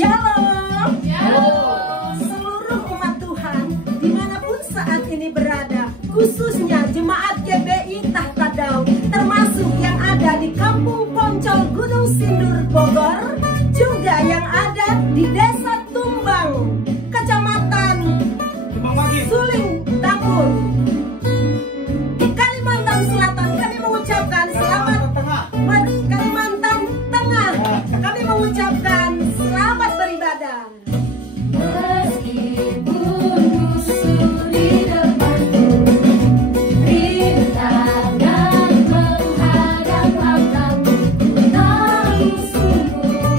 Shalom. Shalom. Seluruh umat Tuhan dimanapun saat ini berada, khususnya jemaat GBI Tahta Daud, termasuk yang ada di Kampung Poncol Gunung Sindur Bogor, juga yang ada di Desa Tumbang, Kecamatan Suling Dapur di Kalimantan Selatan. Kami mengucapkan selamat Kalimantan Tengah. Kami mengucapkan selamat beribadah. Meskipun musuh di depanku, rintangan menghadap hartamu, namun sungguh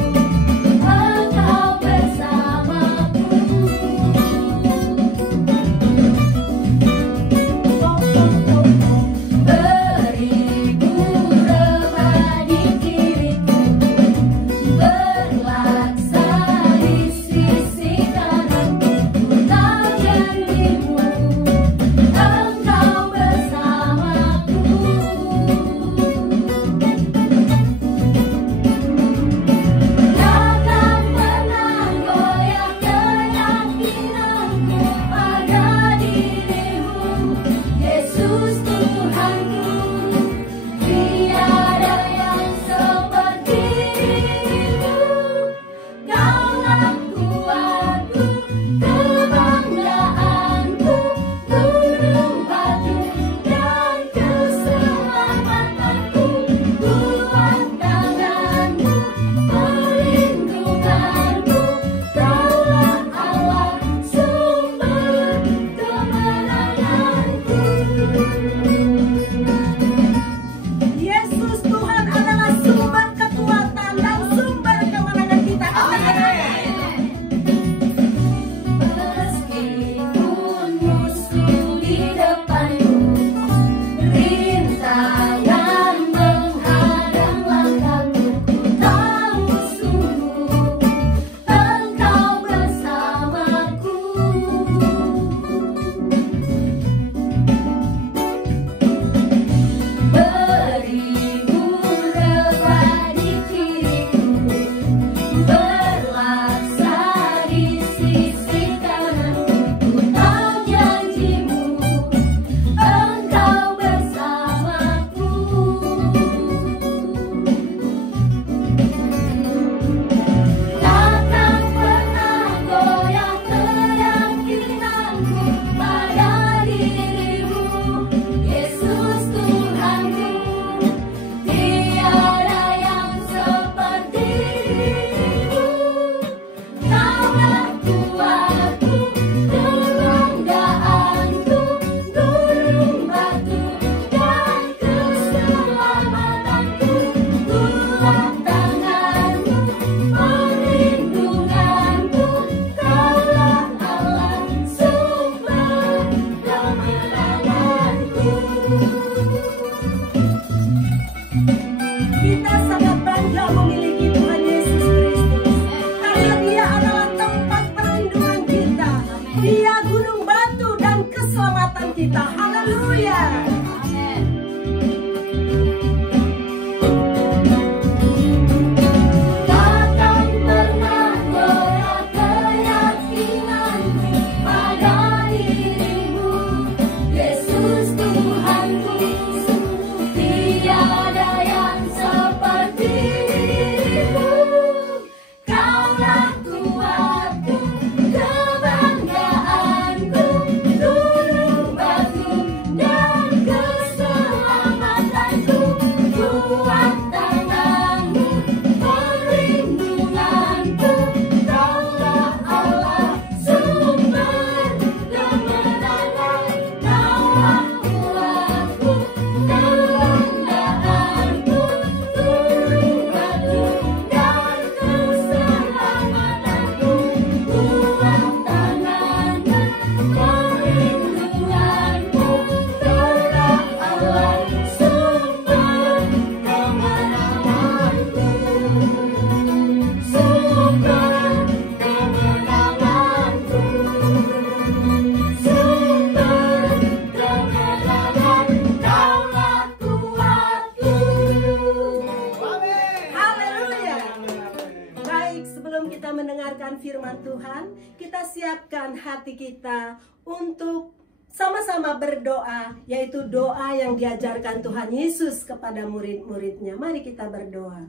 kita mendengarkan firman Tuhan, kita siapkan hati kita untuk sama-sama berdoa, yaitu doa yang diajarkan Tuhan Yesus kepada murid-muridnya. Mari kita berdoa.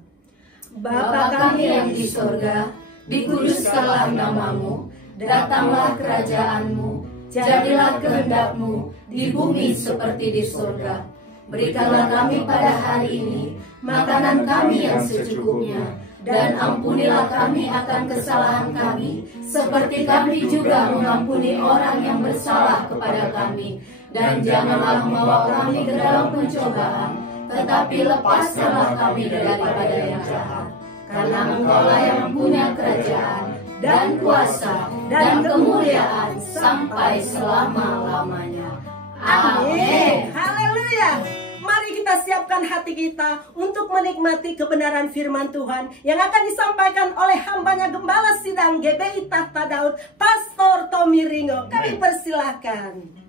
Bapa kami yang di sorga, dikuduskanlah namamu, datanglah kerajaanmu, jadilah kehendak-mu di bumi seperti di sorga. Berikanlah kami pada hari ini makanan kami yang secukupnya, dan ampunilah kami akan kesalahan kami, seperti kami juga mengampuni orang yang bersalah kepada kami. Dan janganlah membawa kami ke dalam pencobaan, tetapi lepaskanlah kami daripada yang jahat. Karena Engkaulah yang punya kerajaan, dan kuasa, dan kemuliaan, sampai selama-lamanya. Amin. Haleluya. Mari kita siapkan hati kita untuk menikmati kebenaran firman Tuhan yang akan disampaikan oleh hambanya Gembala Sidang GBI Tahta Daud, Pastor Tommy Ringo. Kami persilahkan.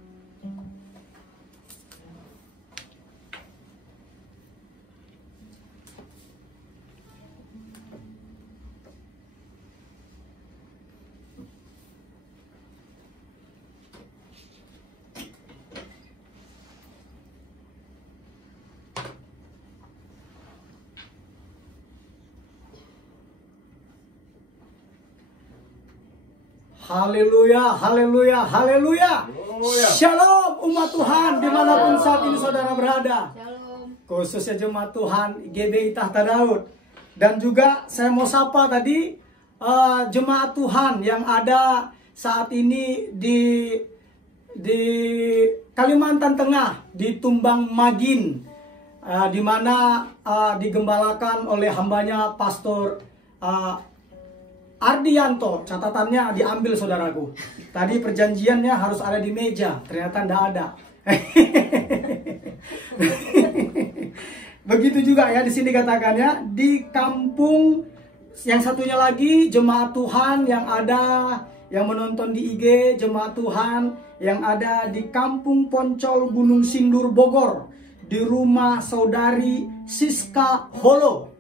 Haleluya, haleluya, haleluya. Shalom umat Tuhan dimanapun saat ini saudara berada. Khususnya jemaat Tuhan GBI Tahta Daud. Dan juga saya mau sapa tadi jemaat Tuhan yang ada saat ini di Kalimantan Tengah, di Tumbang Magin, di mana digembalakan oleh hambanya Pastor Ardianto. Catatannya diambil saudaraku. Tadi perjanjiannya harus ada di meja, ternyata tidak ada. Begitu juga ya di sini katakannya di kampung yang satunya lagi jemaat Tuhan yang ada yang menonton di IG, jemaat Tuhan yang ada di Kampung Poncol Gunung Sindur Bogor, di rumah saudari Siska Holo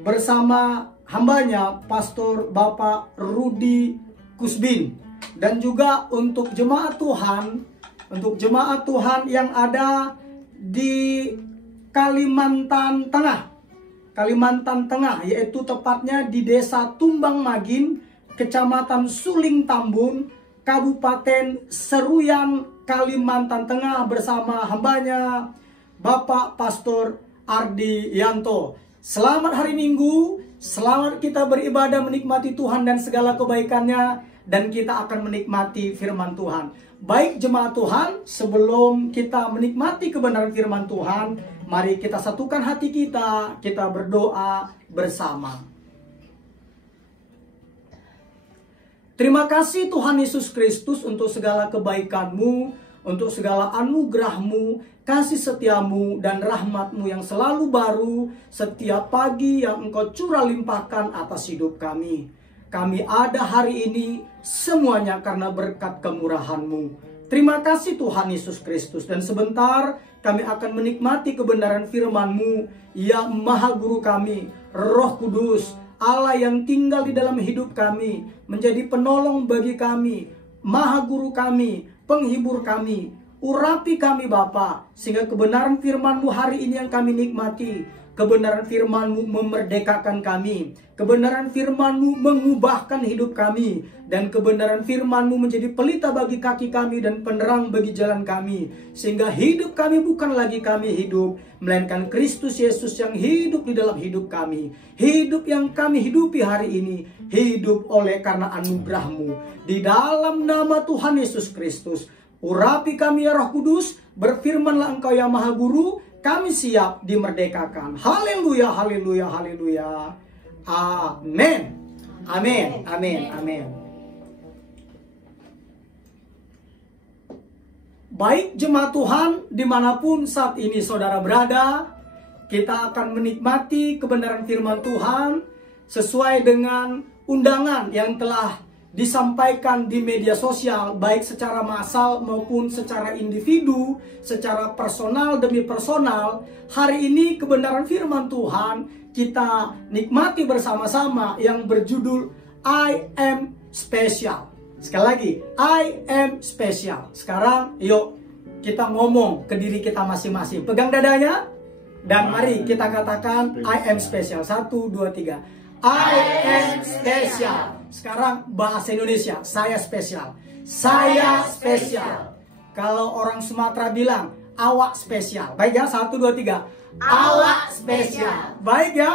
bersama hambanya Pastor Bapak Rudi Kusbin. Dan juga untuk jemaat Tuhan yang ada di Kalimantan Tengah, yaitu tepatnya di Desa Tumbang Magin, Kecamatan Suling Tambun, Kabupaten Seruyan, Kalimantan Tengah, bersama hambanya Bapak Pastor Ardianto. Selamat hari Minggu. Selamat kita beribadah, menikmati Tuhan dan segala kebaikannya, dan kita akan menikmati firman Tuhan. Baik jemaat Tuhan, sebelum kita menikmati kebenaran firman Tuhan, mari kita satukan hati kita berdoa bersama. Terima kasih Tuhan Yesus Kristus untuk segala kebaikan-Mu, untuk segala anugerah-Mu, kasih setiamu dan rahmat-Mu yang selalu baru setiap pagi yang Engkau curah limpahkan atas hidup kami. Kami ada hari ini semuanya karena berkat kemurahan-Mu. Terima kasih Tuhan Yesus Kristus. Dan sebentar kami akan menikmati kebenaran firman-Mu, ya Maha Guru kami, Roh Kudus, Allah yang tinggal di dalam hidup kami, menjadi penolong bagi kami, Maha Guru kami, penghibur kami. Urapi kami Bapa, sehingga kebenaran firman-Mu hari ini yang kami nikmati, kebenaran firman-Mu memerdekakan kami, kebenaran firman-Mu mengubahkan hidup kami, dan kebenaran firman-Mu menjadi pelita bagi kaki kami dan penerang bagi jalan kami, sehingga hidup kami bukan lagi kami hidup, melainkan Kristus Yesus yang hidup di dalam hidup kami. Hidup yang kami hidupi hari ini, hidup oleh karena anugerah-Mu. Di dalam nama Tuhan Yesus Kristus, urapi kami ya Roh Kudus, berfirmanlah Engkau ya Maha Guru, kami siap dimerdekakan. Haleluya, haleluya, haleluya. Amin. Amin, amin, amin. Baik jemaat Tuhan, dimanapun saat ini saudara berada, kita akan menikmati kebenaran firman Tuhan sesuai dengan undangan yang telah disampaikan di media sosial, baik secara massal maupun secara individu, secara personal demi personal. Hari ini kebenaran firman Tuhan kita nikmati bersama-sama yang berjudul I am special. Sekali lagi, I am special. Sekarang yuk kita ngomong ke diri kita masing-masing. Pegang dadanya dan mari kita katakan I am special. 1, 2, 3. I am special. Sekarang bahasa Indonesia, saya spesial. Saya spesial. Kalau orang Sumatera bilang awak spesial. Baik ya, 1, 2, 3. Awak spesial. Baik ya.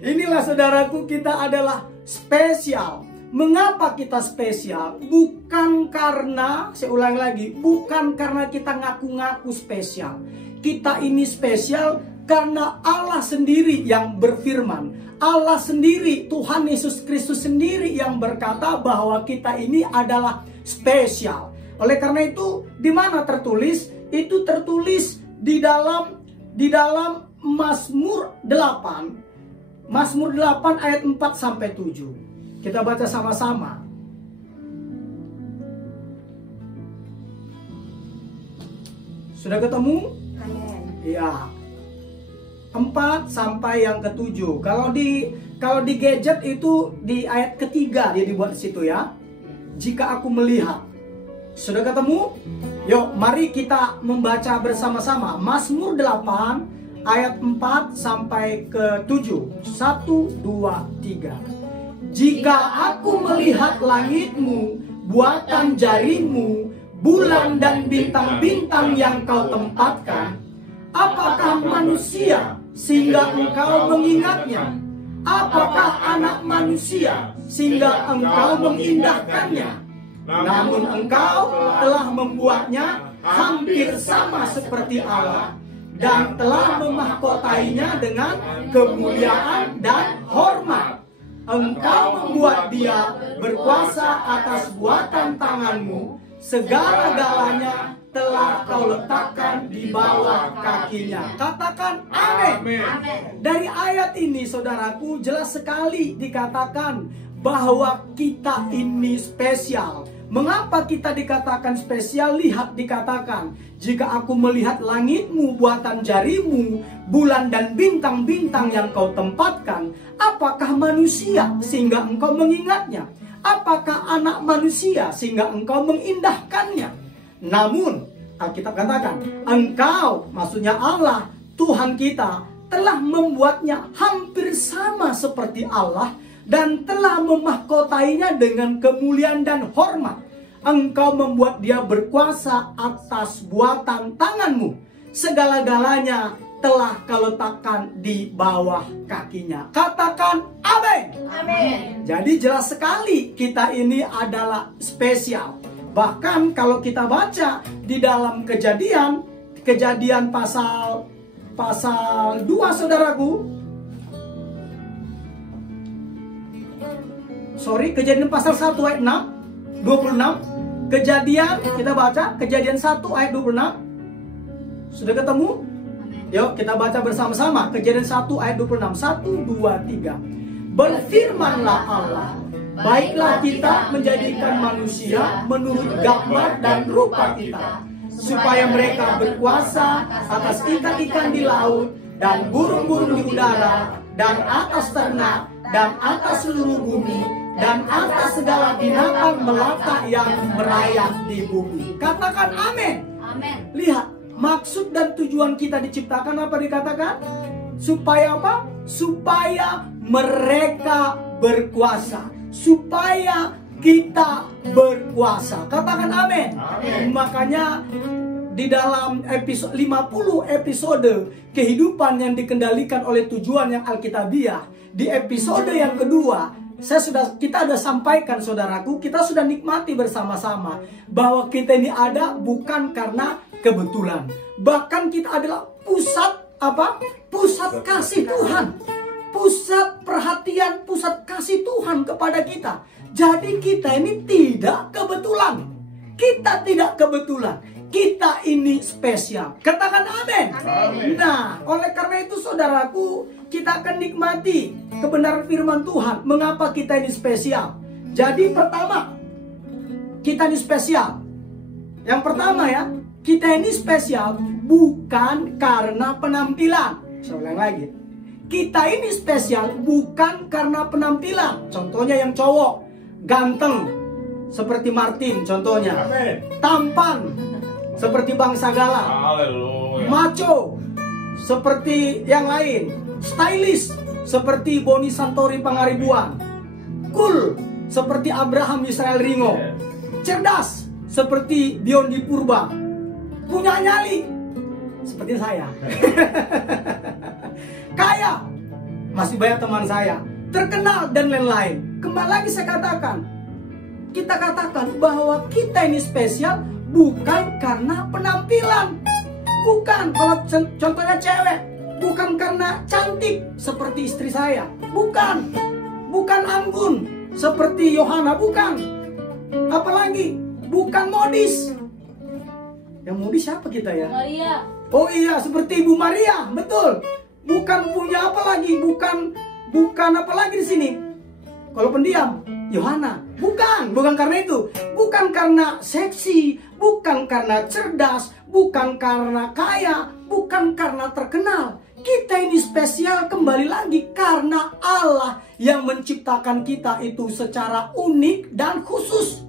Inilah saudaraku, kita adalah spesial. Mengapa kita spesial? Bukan karena, saya ulang lagi, bukan karena kita ngaku-ngaku spesial. Kita ini spesial karena Allah sendiri yang berfirman. Allah sendiri, Tuhan Yesus Kristus sendiri yang berkata bahwa kita ini adalah spesial. Oleh karena itu, di mana tertulis? Itu tertulis di dalam Mazmur 8. Mazmur 8 ayat 4 sampai 7. Kita baca sama-sama. Sudah ketemu? Iya. 4 sampai yang ke-7. Kalau di gadget itu di ayat ketiga dia dibuat di situ ya. Jika aku melihat. Sudah ketemu? Yuk, mari kita membaca bersama-sama. Mazmur 8 ayat 4 sampai ke-7. 1, 2, 3. Jika aku melihat langitmu, buatan jarimu, bulan dan bintang-bintang yang kau tempatkan, apakah manusia sehingga engkau mengingatnya? Apakah anak manusia sehingga engkau mengindahkannya? Namun engkau telah membuatnya hampir sama seperti Allah, dan telah memahkotainya dengan kemuliaan dan hormat. Engkau membuat dia berkuasa atas buatan tanganmu. Segala-galanya telah kau letakkan di bawah kakinya. Katakan amin. Dari ayat ini saudaraku jelas sekali dikatakan bahwa kita ini spesial. Mengapa kita dikatakan spesial? Lihat, dikatakan, jika aku melihat langitmu, buatan jarimu, bulan dan bintang-bintang yang kau tempatkan, apakah manusia sehingga engkau mengingatnya? Apakah anak manusia sehingga engkau mengindahkannya? Namun, Alkitab katakan, engkau, maksudnya Allah, Tuhan kita, telah membuatnya hampir sama seperti Allah, dan telah memahkotainya dengan kemuliaan dan hormat. Engkau membuat dia berkuasa atas buatan tanganmu. Segala-galanya telah kau letakkan di bawah kakinya. Katakan amin. Amin. Jadi jelas sekali kita ini adalah spesial. Bahkan kalau kita baca di dalam kejadian pasal 2 saudaraku. Kejadian pasal 1 ayat 26. Kejadian, kita baca Kejadian 1 ayat 26. Sudah ketemu? Yuk kita baca bersama-sama. Kejadian 1 ayat 26. 1, 2, 3. Berfirmanlah Allah, baiklah kita menjadikan manusia menurut gambar dan rupa kita, supaya mereka berkuasa atas ikan-ikan di laut, dan burung-burung di udara, dan atas ternak, dan atas seluruh bumi, dan atas segala binatang melata yang merayap di bumi. Katakan amin. Amin. Lihat, maksud dan tujuan kita diciptakan apa dikatakan? Supaya apa? Supaya mereka berkuasa. Supaya kita berkuasa. Katakan amin. Amin. Makanya di dalam episode 50 episode kehidupan yang dikendalikan oleh tujuan yang alkitabiah, di episode yang kedua kita sudah sampaikan saudaraku, kita sudah nikmati bersama-sama bahwa kita ini ada bukan karena kebetulan. Bahkan kita adalah pusat apa? Pusat kasih Tuhan. Pusat perhatian, pusat kasih Tuhan kepada kita. Jadi kita ini tidak kebetulan. Kita tidak kebetulan. Kita ini spesial. Katakan amin. Amin. Nah, oleh karena itu saudaraku, kita akan nikmati kebenaran firman Tuhan. Mengapa kita ini spesial? Jadi pertama, kita ini spesial. Yang pertama ya, kita ini spesial bukan karena penampilan. Saya ulang lagi. kita ini spesial bukan karena penampilan. Contohnya yang cowok, ganteng seperti Martin contohnya. Amin. Tampan seperti Bang Sagala. Haleluya. Maco seperti yang lain. Stylish seperti Boni Santori Pangaribuan. Cool seperti Abraham Israel Ringo. Cerdas seperti Biondi Purba. Punya nyali seperti saya. Kaya, masih banyak teman saya. Terkenal dan lain-lain. Kembali lagi saya katakan, kita katakan bahwa kita ini spesial bukan karena penampilan. Bukan, kalau contohnya cewek, bukan karena cantik seperti istri saya. Bukan, bukan anggun seperti Yohana, bukan. Apalagi, bukan modis. Yang modis siapa kita ya? Maria. Oh iya, seperti Ibu Maria, betul. Bukan punya apa lagi, bukan apa lagi di sini. Kalau pendiam, Yohana. Bukan karena itu. Bukan karena seksi, bukan karena cerdas, bukan karena kaya, bukan karena terkenal. Kita ini spesial kembali lagi karena Allah yang menciptakan kita itu secara unik dan khusus.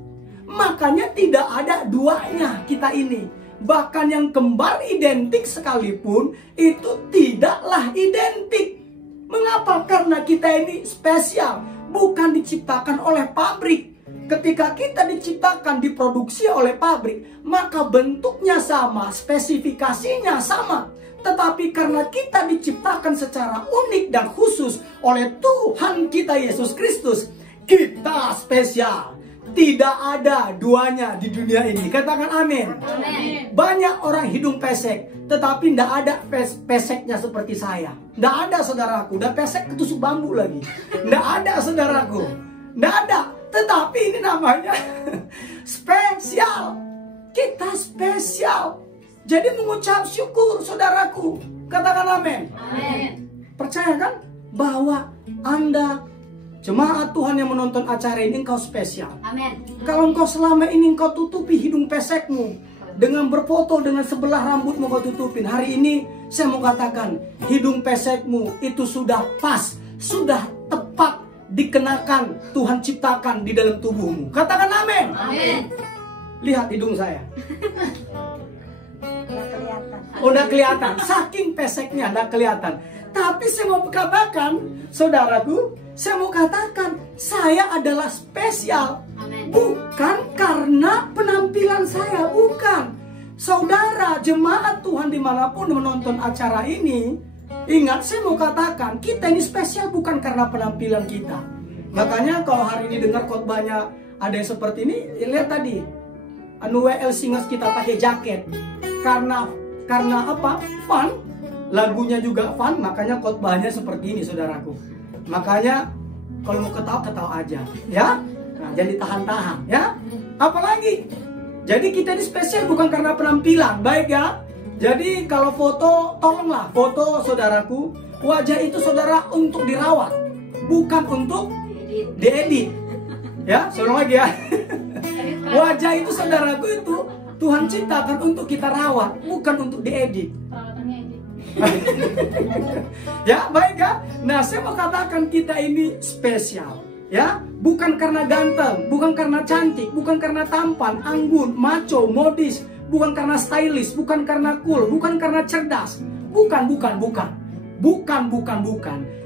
Makanya tidak ada duanya kita ini. Bahkan yang kembar identik sekalipun itu tidaklah identik. Mengapa? Karena kita ini spesial, bukan diciptakan oleh pabrik. Ketika kita diciptakan, diproduksi oleh pabrik, maka bentuknya sama, spesifikasinya sama. Tetapi karena kita diciptakan secara unik dan khusus oleh Tuhan kita Yesus Kristus, kita spesial. Tidak ada duanya di dunia ini. Katakan amin. Amin. Banyak orang hidung pesek, tetapi tidak ada peseknya seperti saya. Tidak ada saudaraku. Udah pesek ketusuk bambu lagi. Tidak ada saudaraku. Tidak ada. Tetapi ini namanya spesial. Kita spesial. Jadi mengucap syukur saudaraku. Katakan amin. Amin. Percaya kan bahwa Anda jemaat Tuhan yang menonton acara ini, engkau spesial. Amin. Kalau engkau selama ini engkau tutupi hidung pesekmu dengan berfoto dengan sebelah rambutmu kau tutupin, hari ini saya mau katakan hidung pesekmu itu sudah pas, sudah tepat dikenakan Tuhan ciptakan di dalam tubuhmu. Katakan amin. Amin. Lihat hidung saya. Nggak kelihatan. Oh, udah kelihatan. Saking peseknya udah kelihatan. Tapi saya mau katakan, saudaraku, saya mau katakan, saya adalah spesial. Amin. Bukan karena penampilan saya, bukan. Saudara, jemaat Tuhan dimanapun menonton acara ini, ingat saya mau katakan, kita ini spesial bukan karena penampilan kita. Makanya kalau hari ini dengar khotbahnya ada yang seperti ini, ya lihat tadi, WL Singas kita pakai jaket. Karena apa? Fun. Lagunya juga fun, makanya khotbahnya seperti ini saudaraku. Makanya kalau mau ketawa aja, ya. Nah, jadi tahan-tahan, ya. Apalagi, jadi kita ini spesial bukan karena penampilan, baik ya. Jadi kalau foto, tolonglah foto saudaraku, wajah itu saudara untuk dirawat, bukan untuk diedit. Ya, seorang lagi ya. Wajah itu saudaraku itu Tuhan ciptakan untuk kita rawat, bukan untuk diedit. Ya, baik ya. Nah, saya mau katakan kita ini spesial, ya. Bukan karena ganteng, bukan karena cantik, bukan karena tampan, anggun, maco, modis, bukan karena stylish, bukan karena cool, bukan karena cerdas. Bukan.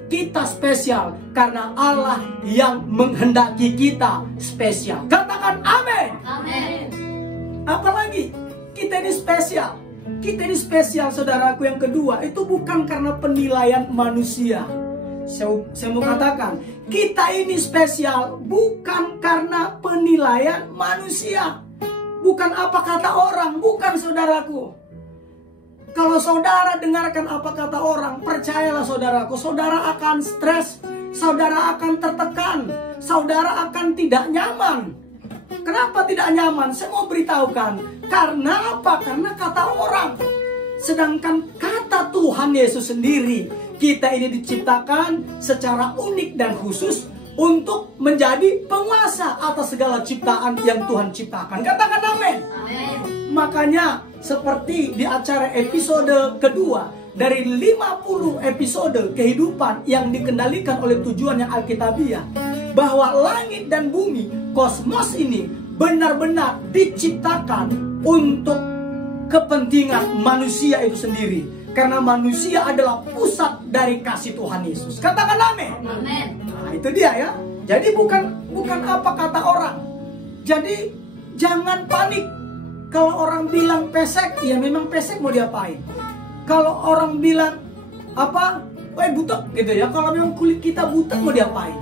Kita spesial karena Allah yang menghendaki kita spesial. Katakan amin. Amin. Apalagi kita ini spesial. Kita ini spesial saudaraku yang kedua, itu bukan karena penilaian manusia. Saya mau katakan, kita ini spesial bukan karena penilaian manusia. Bukan apa kata orang, bukan saudaraku. Kalau saudara dengarkan apa kata orang, percayalah saudaraku, saudara akan stres, saudara akan tertekan, saudara akan tidak nyaman. Kenapa tidak nyaman? Saya mau beritahukan. Karena apa? Karena kata orang. Sedangkan kata Tuhan Yesus sendiri, kita ini diciptakan secara unik dan khusus untuk menjadi penguasa atas segala ciptaan yang Tuhan ciptakan. Katakan amin. Amin. Makanya seperti di acara episode kedua, dari 50 episode kehidupan yang dikendalikan oleh tujuan yang alkitabiah, bahwa langit dan bumi, kosmos ini benar-benar diciptakan untuk kepentingan manusia itu sendiri. Karena manusia adalah pusat dari kasih Tuhan Yesus. Katakan amin. Amin. Nah, itu dia ya. Jadi bukan apa kata orang. Jadi jangan panik. Kalau orang bilang pesek, ya memang pesek, mau diapain. Kalau orang bilang apa, butek gitu ya. Kalau memang kulit kita butek, mau diapain.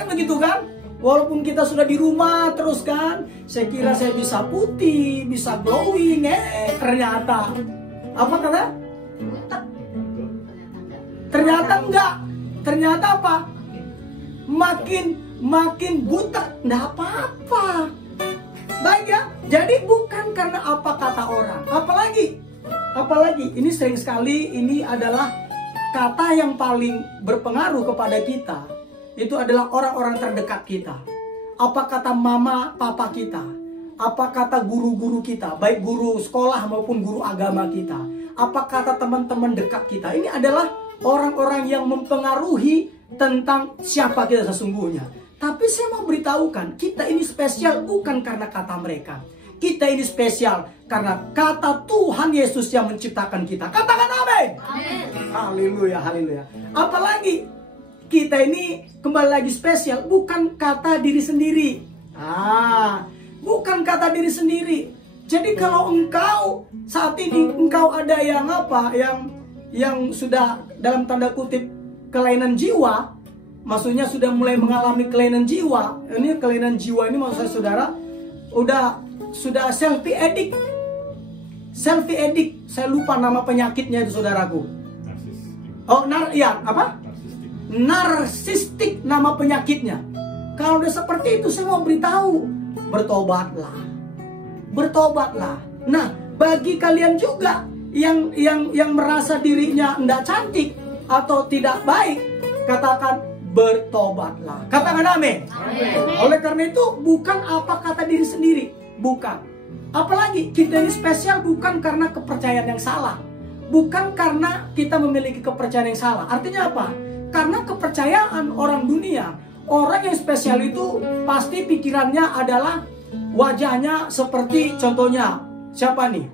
Kan begitu kan? Walaupun kita sudah di rumah terus kan, saya kira saya bisa putih, bisa glowing, ternyata apa kata? Butek. Ternyata enggak. Ternyata apa? Makin butek, enggak apa-apa. Baik ya. Jadi bukan karena apa kata orang. Apalagi ini sering sekali, ini adalah kata yang paling berpengaruh kepada kita. Itu adalah orang-orang terdekat kita. Apa kata mama, papa kita? Apa kata guru-guru kita, baik guru sekolah maupun guru agama kita? Apa kata teman-teman dekat kita? Ini adalah orang-orang yang mempengaruhi tentang siapa kita sesungguhnya. Tapi saya mau beritahukan, kita ini spesial bukan karena kata mereka. Kita ini spesial karena kata Tuhan Yesus yang menciptakan kita. Katakan amin. Amin. Haleluya, haleluya. Apalagi kita ini kembali lagi spesial bukan kata diri sendiri. Bukan kata diri sendiri. Jadi kalau engkau saat ini engkau ada yang apa, yang sudah dalam tanda kutip kelainan jiwa, maksudnya sudah mulai mengalami kelainan jiwa. Ini kelainan jiwa ini maksud saya saudara, sudah selfie addict. Selfie addict. Saya lupa nama penyakitnya itu saudaraku. Narsistik nama penyakitnya. Kalau udah seperti itu saya mau beritahu, bertobatlah. Nah, bagi kalian juga yang merasa dirinya tidak cantik atau tidak baik, katakan bertobatlah. Katakan amin. Oleh karena itu bukan apa kata diri sendiri, bukan. Apalagi kita ini spesial bukan karena kepercayaan yang salah, bukan karena kita memiliki kepercayaan yang salah. Artinya apa? Karena kepercayaan orang dunia, orang yang spesial itu pasti pikirannya adalah wajahnya seperti contohnya siapa nih?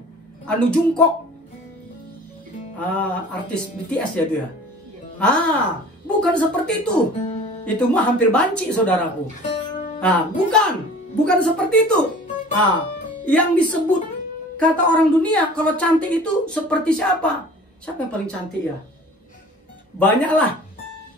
Anu Jungkook, artis BTS ya dia. Bukan seperti itu. Itu mah hampir banci saudaraku. Bukan seperti itu. Yang disebut kata orang dunia kalau cantik itu seperti siapa? Siapa yang paling cantik ya? Banyaklah.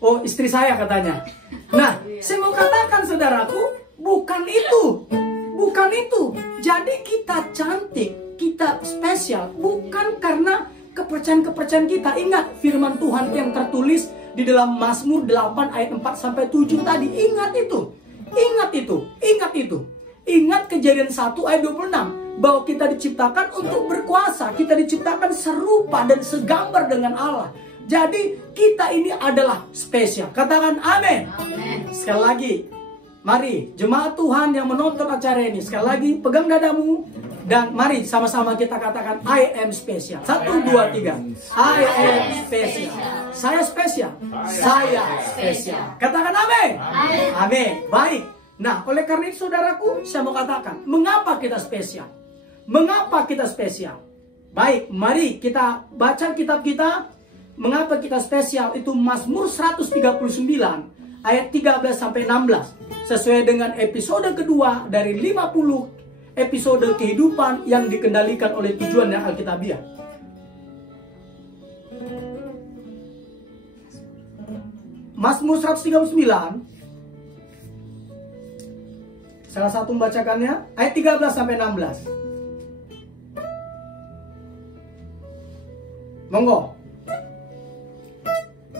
Oh, istri saya katanya. Nah, saya mau katakan saudaraku, bukan itu. Bukan itu. Jadi kita cantik, kita spesial bukan karena kepercayaan kita. Ingat firman Tuhan yang tertulis di dalam Mazmur 8 ayat 4 sampai 7 tadi. Ingat itu. Ingat Kejadian 1 ayat 26 bahwa kita diciptakan untuk berkuasa, kita diciptakan serupa dan segambar dengan Allah. Jadi kita ini adalah spesial. Katakan amin. Sekali lagi, mari jemaat Tuhan yang menonton acara ini, sekali lagi pegang dadamu dan mari sama-sama kita katakan I am special. 1, 2, 3. I am special. Saya spesial. Saya spesial. Katakan amin. Amin. Baik. Nah, oleh karena itu saudaraku, saya mau katakan, mengapa kita spesial? Mengapa kita spesial? Baik, mari kita baca kitab kita. Mengapa kita spesial? Itu Mazmur 139 ayat 13 sampai 16. Sesuai dengan episode kedua dari 50 episode kehidupan yang dikendalikan oleh tujuan yang alkitabiah. Mazmur 139, salah satu membacakannya ayat 13 sampai 16. Monggo.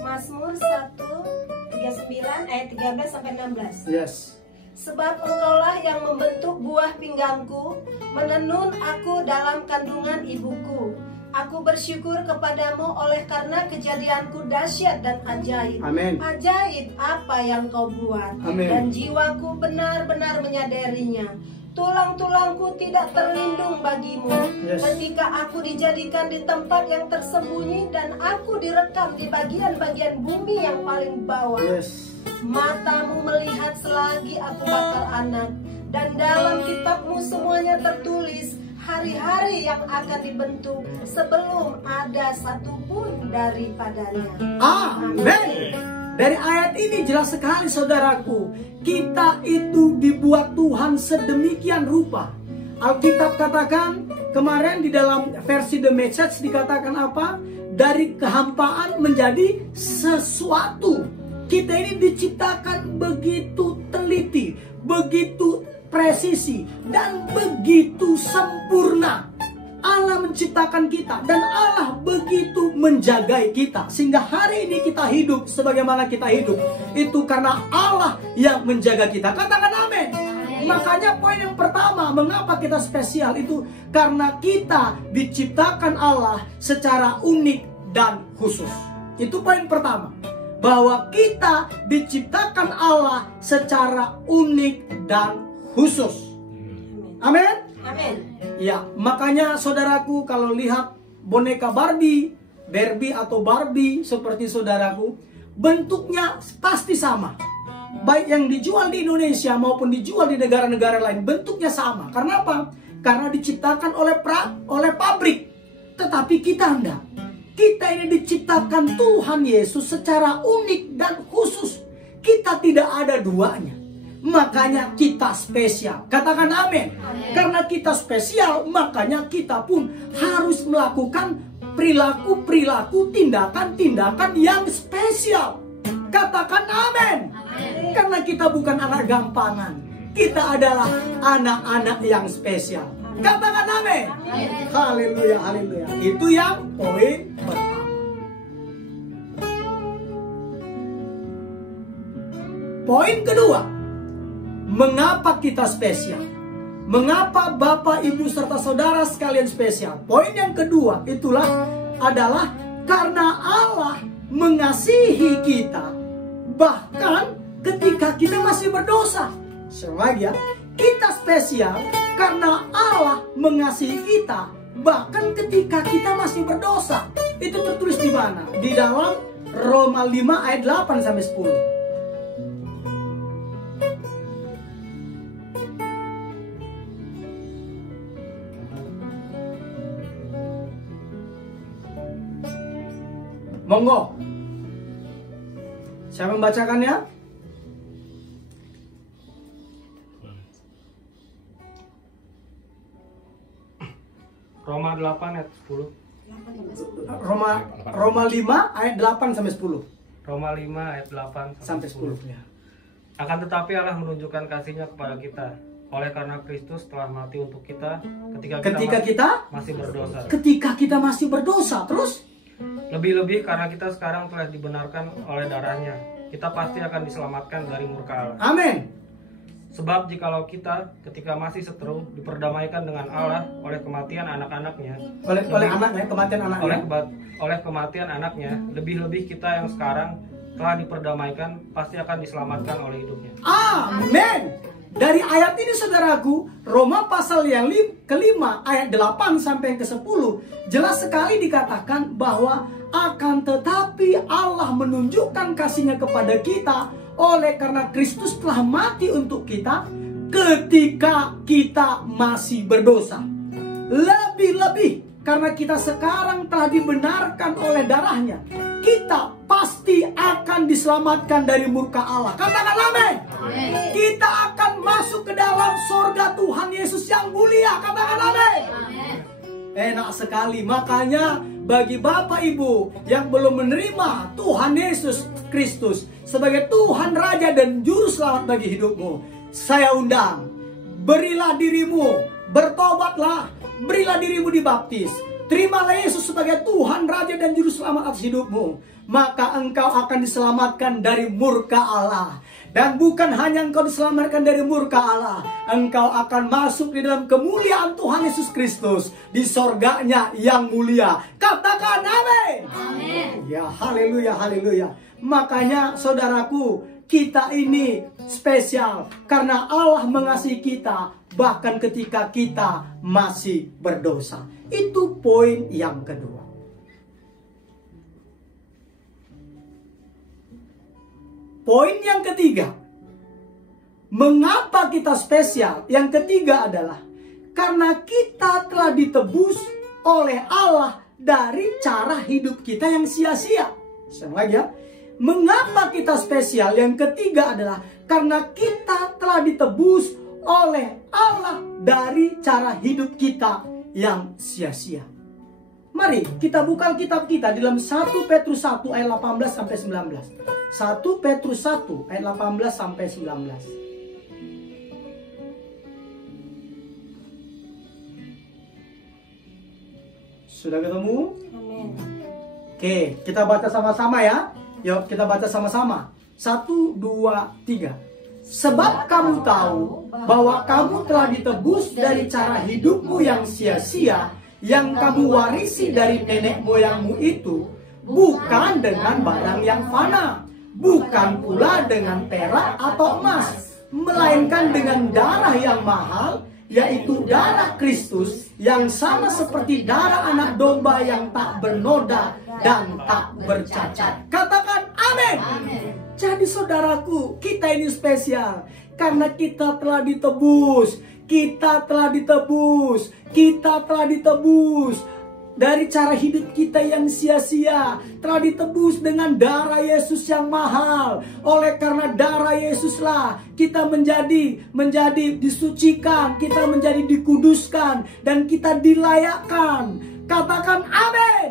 Mazmur 139 ayat 13 sampai 16. Yes. Sebab engkaulah yang membentuk buah pinggangku, menenun aku dalam kandungan ibuku. Aku bersyukur kepadamu oleh karena kejadianku dahsyat dan ajaib. Amin. Ajaib apa yang kau buat. Amin. Dan jiwaku benar-benar menyadarinya. Tulang-tulangku tidak terlindung bagimu. Yes. Ketika aku dijadikan di tempat yang tersembunyi dan aku direkam di bagian-bagian bumi yang paling bawah. Yes. Matamu melihat selagi aku bakal anak, dan dalam kitabmu semuanya tertulis hari-hari yang akan dibentuk sebelum ada satupun daripadanya. Amin. Dari ayat ini jelas sekali saudaraku, kita itu dibuat Tuhan sedemikian rupa. Alkitab katakan kemarin di dalam versi The Message dikatakan apa? Dari kehampaan menjadi sesuatu. Kita ini diciptakan begitu teliti, begitu presisi, dan begitu sempurna. Allah menciptakan kita dan Allah begitu menjagai kita sehingga hari ini kita hidup sebagaimana kita hidup itu karena Allah yang menjaga kita. Katakan amin. Makanya poin yang pertama, mengapa kita spesial itu karena kita diciptakan Allah secara unik dan khusus. Itu poin pertama, bahwa kita diciptakan Allah secara unik dan khusus. Amin. Amin. Ya, makanya saudaraku kalau lihat boneka Barbie atau Barbie seperti saudaraku, bentuknya pasti sama. Baik yang dijual di Indonesia maupun dijual di negara-negara lain, bentuknya sama. Karena apa? Karena diciptakan oleh pabrik. Tetapi kita enggak. Kita ini diciptakan Tuhan Yesus secara unik dan khusus. Kita tidak ada duanya. Makanya kita spesial. Katakan amin. Karena kita spesial, makanya kita pun harus melakukan perilaku-perilaku, tindakan-tindakan yang spesial. Katakan amin. Karena kita bukan anak gampangan. Kita adalah anak-anak yang spesial. Katakan amin. Haleluya, haleluya. Itu yang poin pertama. Poin kedua, mengapa kita spesial? Mengapa Bapak, Ibu, serta saudara sekalian spesial? Poin yang kedua adalah karena Allah mengasihi kita bahkan ketika kita masih berdosa. Sekali lagi ya, kita spesial karena Allah mengasihi kita bahkan ketika kita masih berdosa. Itu tertulis di mana? Di dalam Roma 5 ayat 8 sampai 10. Monggo. Saya membacakannya. Roma 8 ayat 10. Roma 5 ayat 8 sampai 10. Roma 5 ayat 8 Sampai 10 ya. Akan tetapi Allah menunjukkan kasih-Nya kepada kita oleh karena Kristus telah mati untuk kita ketika kita masih berdosa. Ketika kita masih berdosa, terus Lebih-lebih karena kita sekarang telah dibenarkan oleh darah-Nya, kita pasti akan diselamatkan dari murka Allah. amin. Sebab jikalau kita ketika masih seteru diperdamaikan dengan Allah oleh kematian anak-anaknya, oleh kematian anaknya, lebih-lebih kita yang sekarang telah diperdamaikan pasti akan diselamatkan oleh hidupnya. Amin. Dari ayat ini saudaraku, Roma pasal yang kelima ayat 8 sampai yang ke-10 jelas sekali dikatakan bahwa akan tetapi Allah menunjukkan kasih-Nya kepada kita oleh karena Kristus telah mati untuk kita ketika kita masih berdosa. Lebih-lebih karena kita sekarang telah dibenarkan oleh darah-Nya, kita pasti akan diselamatkan dari murka Allah. Katakan amin. Kita akan masuk ke dalam surga Tuhan Yesus yang mulia. Katakan amin. Enak sekali. Makanya bagi Bapak Ibu yang belum menerima Tuhan Yesus Kristus sebagai Tuhan Raja dan Juru Selamat bagi hidupmu, saya undang, berilah dirimu, bertobatlah, berilah dirimu dibaptis, terimalah Yesus sebagai Tuhan Raja dan Juru Selamat atas hidupmu, maka engkau akan diselamatkan dari murka Allah. Dan bukan hanya engkau diselamatkan dari murka Allah, engkau akan masuk di dalam kemuliaan Tuhan Yesus Kristus di sorganya yang mulia. Katakan amin. Amin. Ya, haleluya, haleluya. Makanya saudaraku, kita ini spesial karena Allah mengasihi kita bahkan ketika kita masih berdosa. Itu poin yang kedua. Poin yang ketiga, mengapa kita spesial? Yang ketiga adalah karena kita telah ditebus oleh Allah dari cara hidup kita yang sia-sia. Sama lagi ya. Mengapa kita spesial? Yang ketiga adalah karena kita telah ditebus oleh Allah dari cara hidup kita yang sia-sia. Mari kita buka kitab kita dalam 1 Petrus 1 ayat 18 sampai 19. 1 Petrus 1 ayat 18 sampai 19. Sudah ketemu? Amin. Oke, kita baca sama-sama ya. Yuk kita baca sama-sama. 1, 2, 3. Sebab kamu tahu bahwa kamu telah ditebus dari cara hidupmu yang sia-sia yang kamu warisi dari nenek moyangmu itu, bukan dengan barang yang fana, bukan pula dengan perak atau emas, melainkan dengan darah yang mahal, yaitu darah Kristus, yang sama seperti darah anak domba yang tak bernoda dan tak bercacat. Katakan amin. Jadi saudaraku, kita ini spesial karena kita telah ditebus. Kita telah ditebus. Kita telah ditebus dari cara hidup kita yang sia-sia. Telah ditebus dengan darah Yesus yang mahal. Oleh karena darah Yesuslah kita menjadi disucikan, kita menjadi dikuduskan, dan kita dilayakkan. Katakan amin.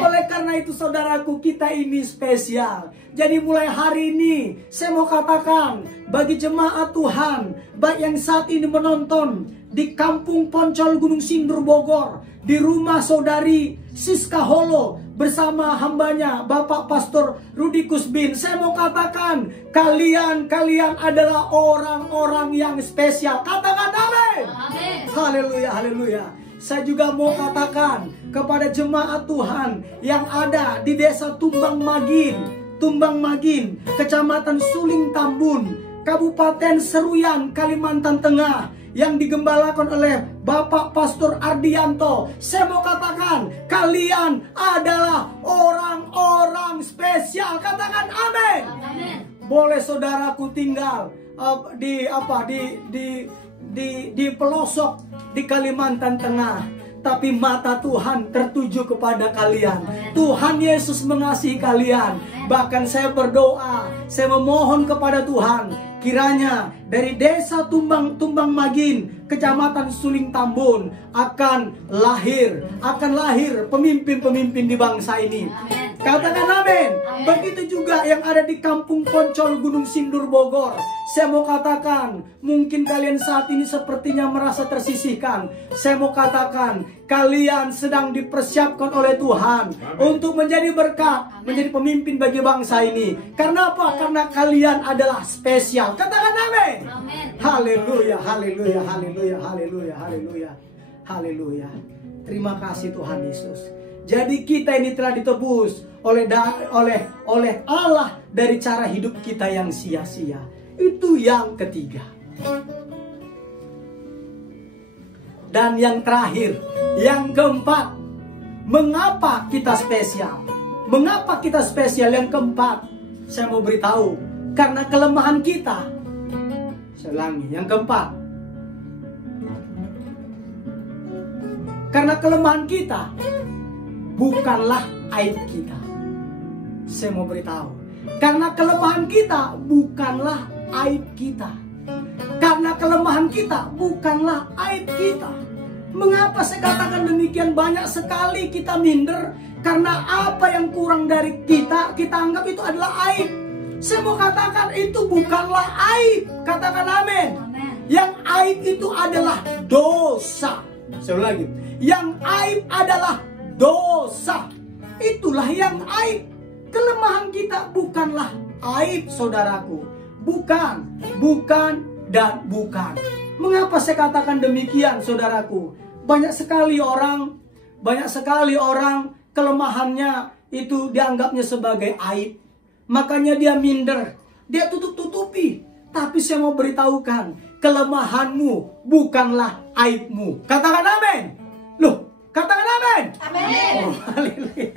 Oleh karena itu saudaraku, kita ini spesial. Jadi mulai hari ini saya mau katakan bagi jemaat Tuhan, baik yang saat ini menonton di Kampung Poncol Gunung Sindur Bogor, di rumah saudari Siska Holo bersama hambanya Bapak Pastor Rudi Kusbin, saya mau katakan kalian adalah orang-orang yang spesial. Katakan amin. Haleluya, haleluya. Saya juga mau katakan kepada jemaat Tuhan yang ada di desa Tumbang Magin, Kecamatan Suling Tambun, Kabupaten Seruyan, Kalimantan Tengah, yang digembalakan oleh Bapak Pastor Ardianto. Saya mau katakan kalian adalah orang-orang spesial. Katakan amin. Boleh saudaraku tinggal di pelosok di Kalimantan Tengah, tapi mata Tuhan tertuju kepada kalian. Tuhan Yesus mengasihi kalian. Bahkan saya berdoa, saya memohon kepada Tuhan, kiranya dari desa Tumbang Magin, Kecamatan Suling Tambun akan lahir pemimpin-pemimpin di bangsa ini. Katakan amin. Begitu juga yang ada di Kampung Poncol Gunung Sindur Bogor. Saya mau katakan, mungkin kalian saat ini sepertinya merasa tersisihkan. Saya mau katakan, kalian sedang dipersiapkan oleh Tuhan untuk menjadi berkat, menjadi pemimpin bagi bangsa ini. Karena apa? Karena kalian adalah spesial. Katakan amin. Haleluya, haleluya, haleluya, haleluya, haleluya, haleluya. Terima kasih Tuhan Yesus. Jadi kita ini telah ditebus oleh Allah dari cara hidup kita yang sia-sia. Itu yang ketiga. Dan yang terakhir, yang keempat, mengapa kita spesial? Mengapa kita spesial? Yang keempat, saya mau beritahu, karena kelemahan kita. Saya ulangi, yang keempat, karena kelemahan kita bukanlah aib kita. Saya mau beritahu, karena kelemahan kita bukanlah aib kita. Karena kelemahan kita bukanlah aib kita. Mengapa saya katakan demikian? Banyak sekali kita minder karena apa yang kurang dari kita anggap itu adalah aib. Saya mau katakan itu bukanlah aib. Katakan amin. Yang aib itu adalah dosa. Saya ulangi, yang aib adalah dosa. Itulah yang aib. Kelemahan kita bukanlah aib, saudaraku. Bukan, dan bukan. Mengapa saya katakan demikian, saudaraku? Banyak sekali orang kelemahannya itu dianggapnya sebagai aib. Makanya dia minder. dia tutup-tutupi. Tapi saya mau beritahukan, kelemahanmu bukanlah aibmu. Katakan amin. Loh, katakan amin. Amin. Oh, haleluya.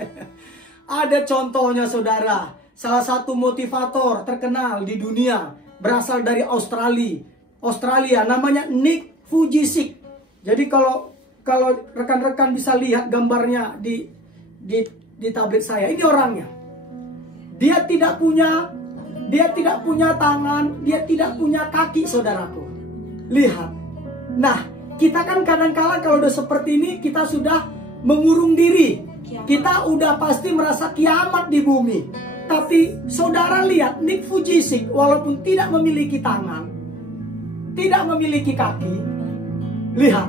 Ada contohnya saudara. Salah satu motivator terkenal di dunia berasal dari Australia, namanya Nick Vujicic. Jadi kalau rekan-rekan bisa lihat gambarnya di tablet saya, ini orangnya. Dia tidak punya tangan, dia tidak punya kaki, saudaraku. Lihat. Nah, kita kan kadang-kala kalau udah seperti ini, kita sudah mengurung diri. Kita udah pasti merasa kiamat di bumi. Tapi saudara lihat, Nick Vujicic walaupun tidak memiliki tangan, tidak memiliki kaki, lihat,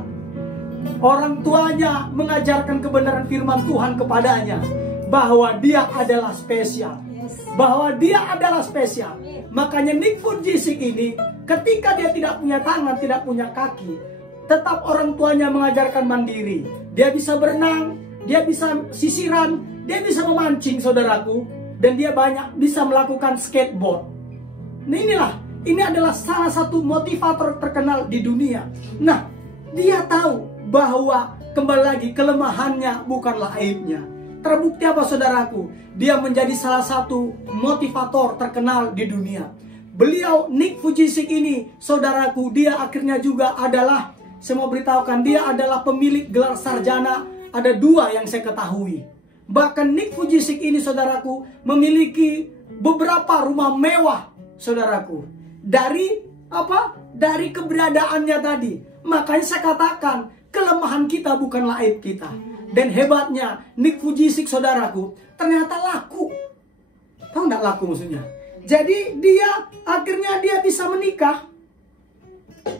orang tuanya mengajarkan kebenaran firman Tuhan kepadanya, bahwa dia adalah spesial. Bahwa dia adalah spesial. Makanya Nick Vujicic ini, ketika dia tidak punya tangan, tidak punya kaki, tetap orang tuanya mengajarkan mandiri. Dia bisa berenang, dia bisa sisiran, dia bisa memancing, saudaraku. Dan dia banyak bisa melakukan skateboard. Nah, ini adalah salah satu motivator terkenal di dunia. Nah, dia tahu bahwa kembali lagi kelemahannya bukanlah aibnya. Terbukti apa, saudaraku? Dia menjadi salah satu motivator terkenal di dunia. Beliau, Nick Vujicic ini, saudaraku, dia akhirnya juga adalah, saya mau beritahukan, dia adalah pemilik gelar sarjana. Ada 2 yang saya ketahui. Bahkan Nick Vujicic ini, saudaraku, memiliki beberapa rumah mewah, saudaraku. Dari apa? Dari keberadaannya tadi. Makanya saya katakan, kelemahan kita bukanlah aib kita. Dan hebatnya, Nick Vujicic, saudaraku, ternyata laku. Tahu nggak laku maksudnya? Jadi akhirnya dia bisa menikah.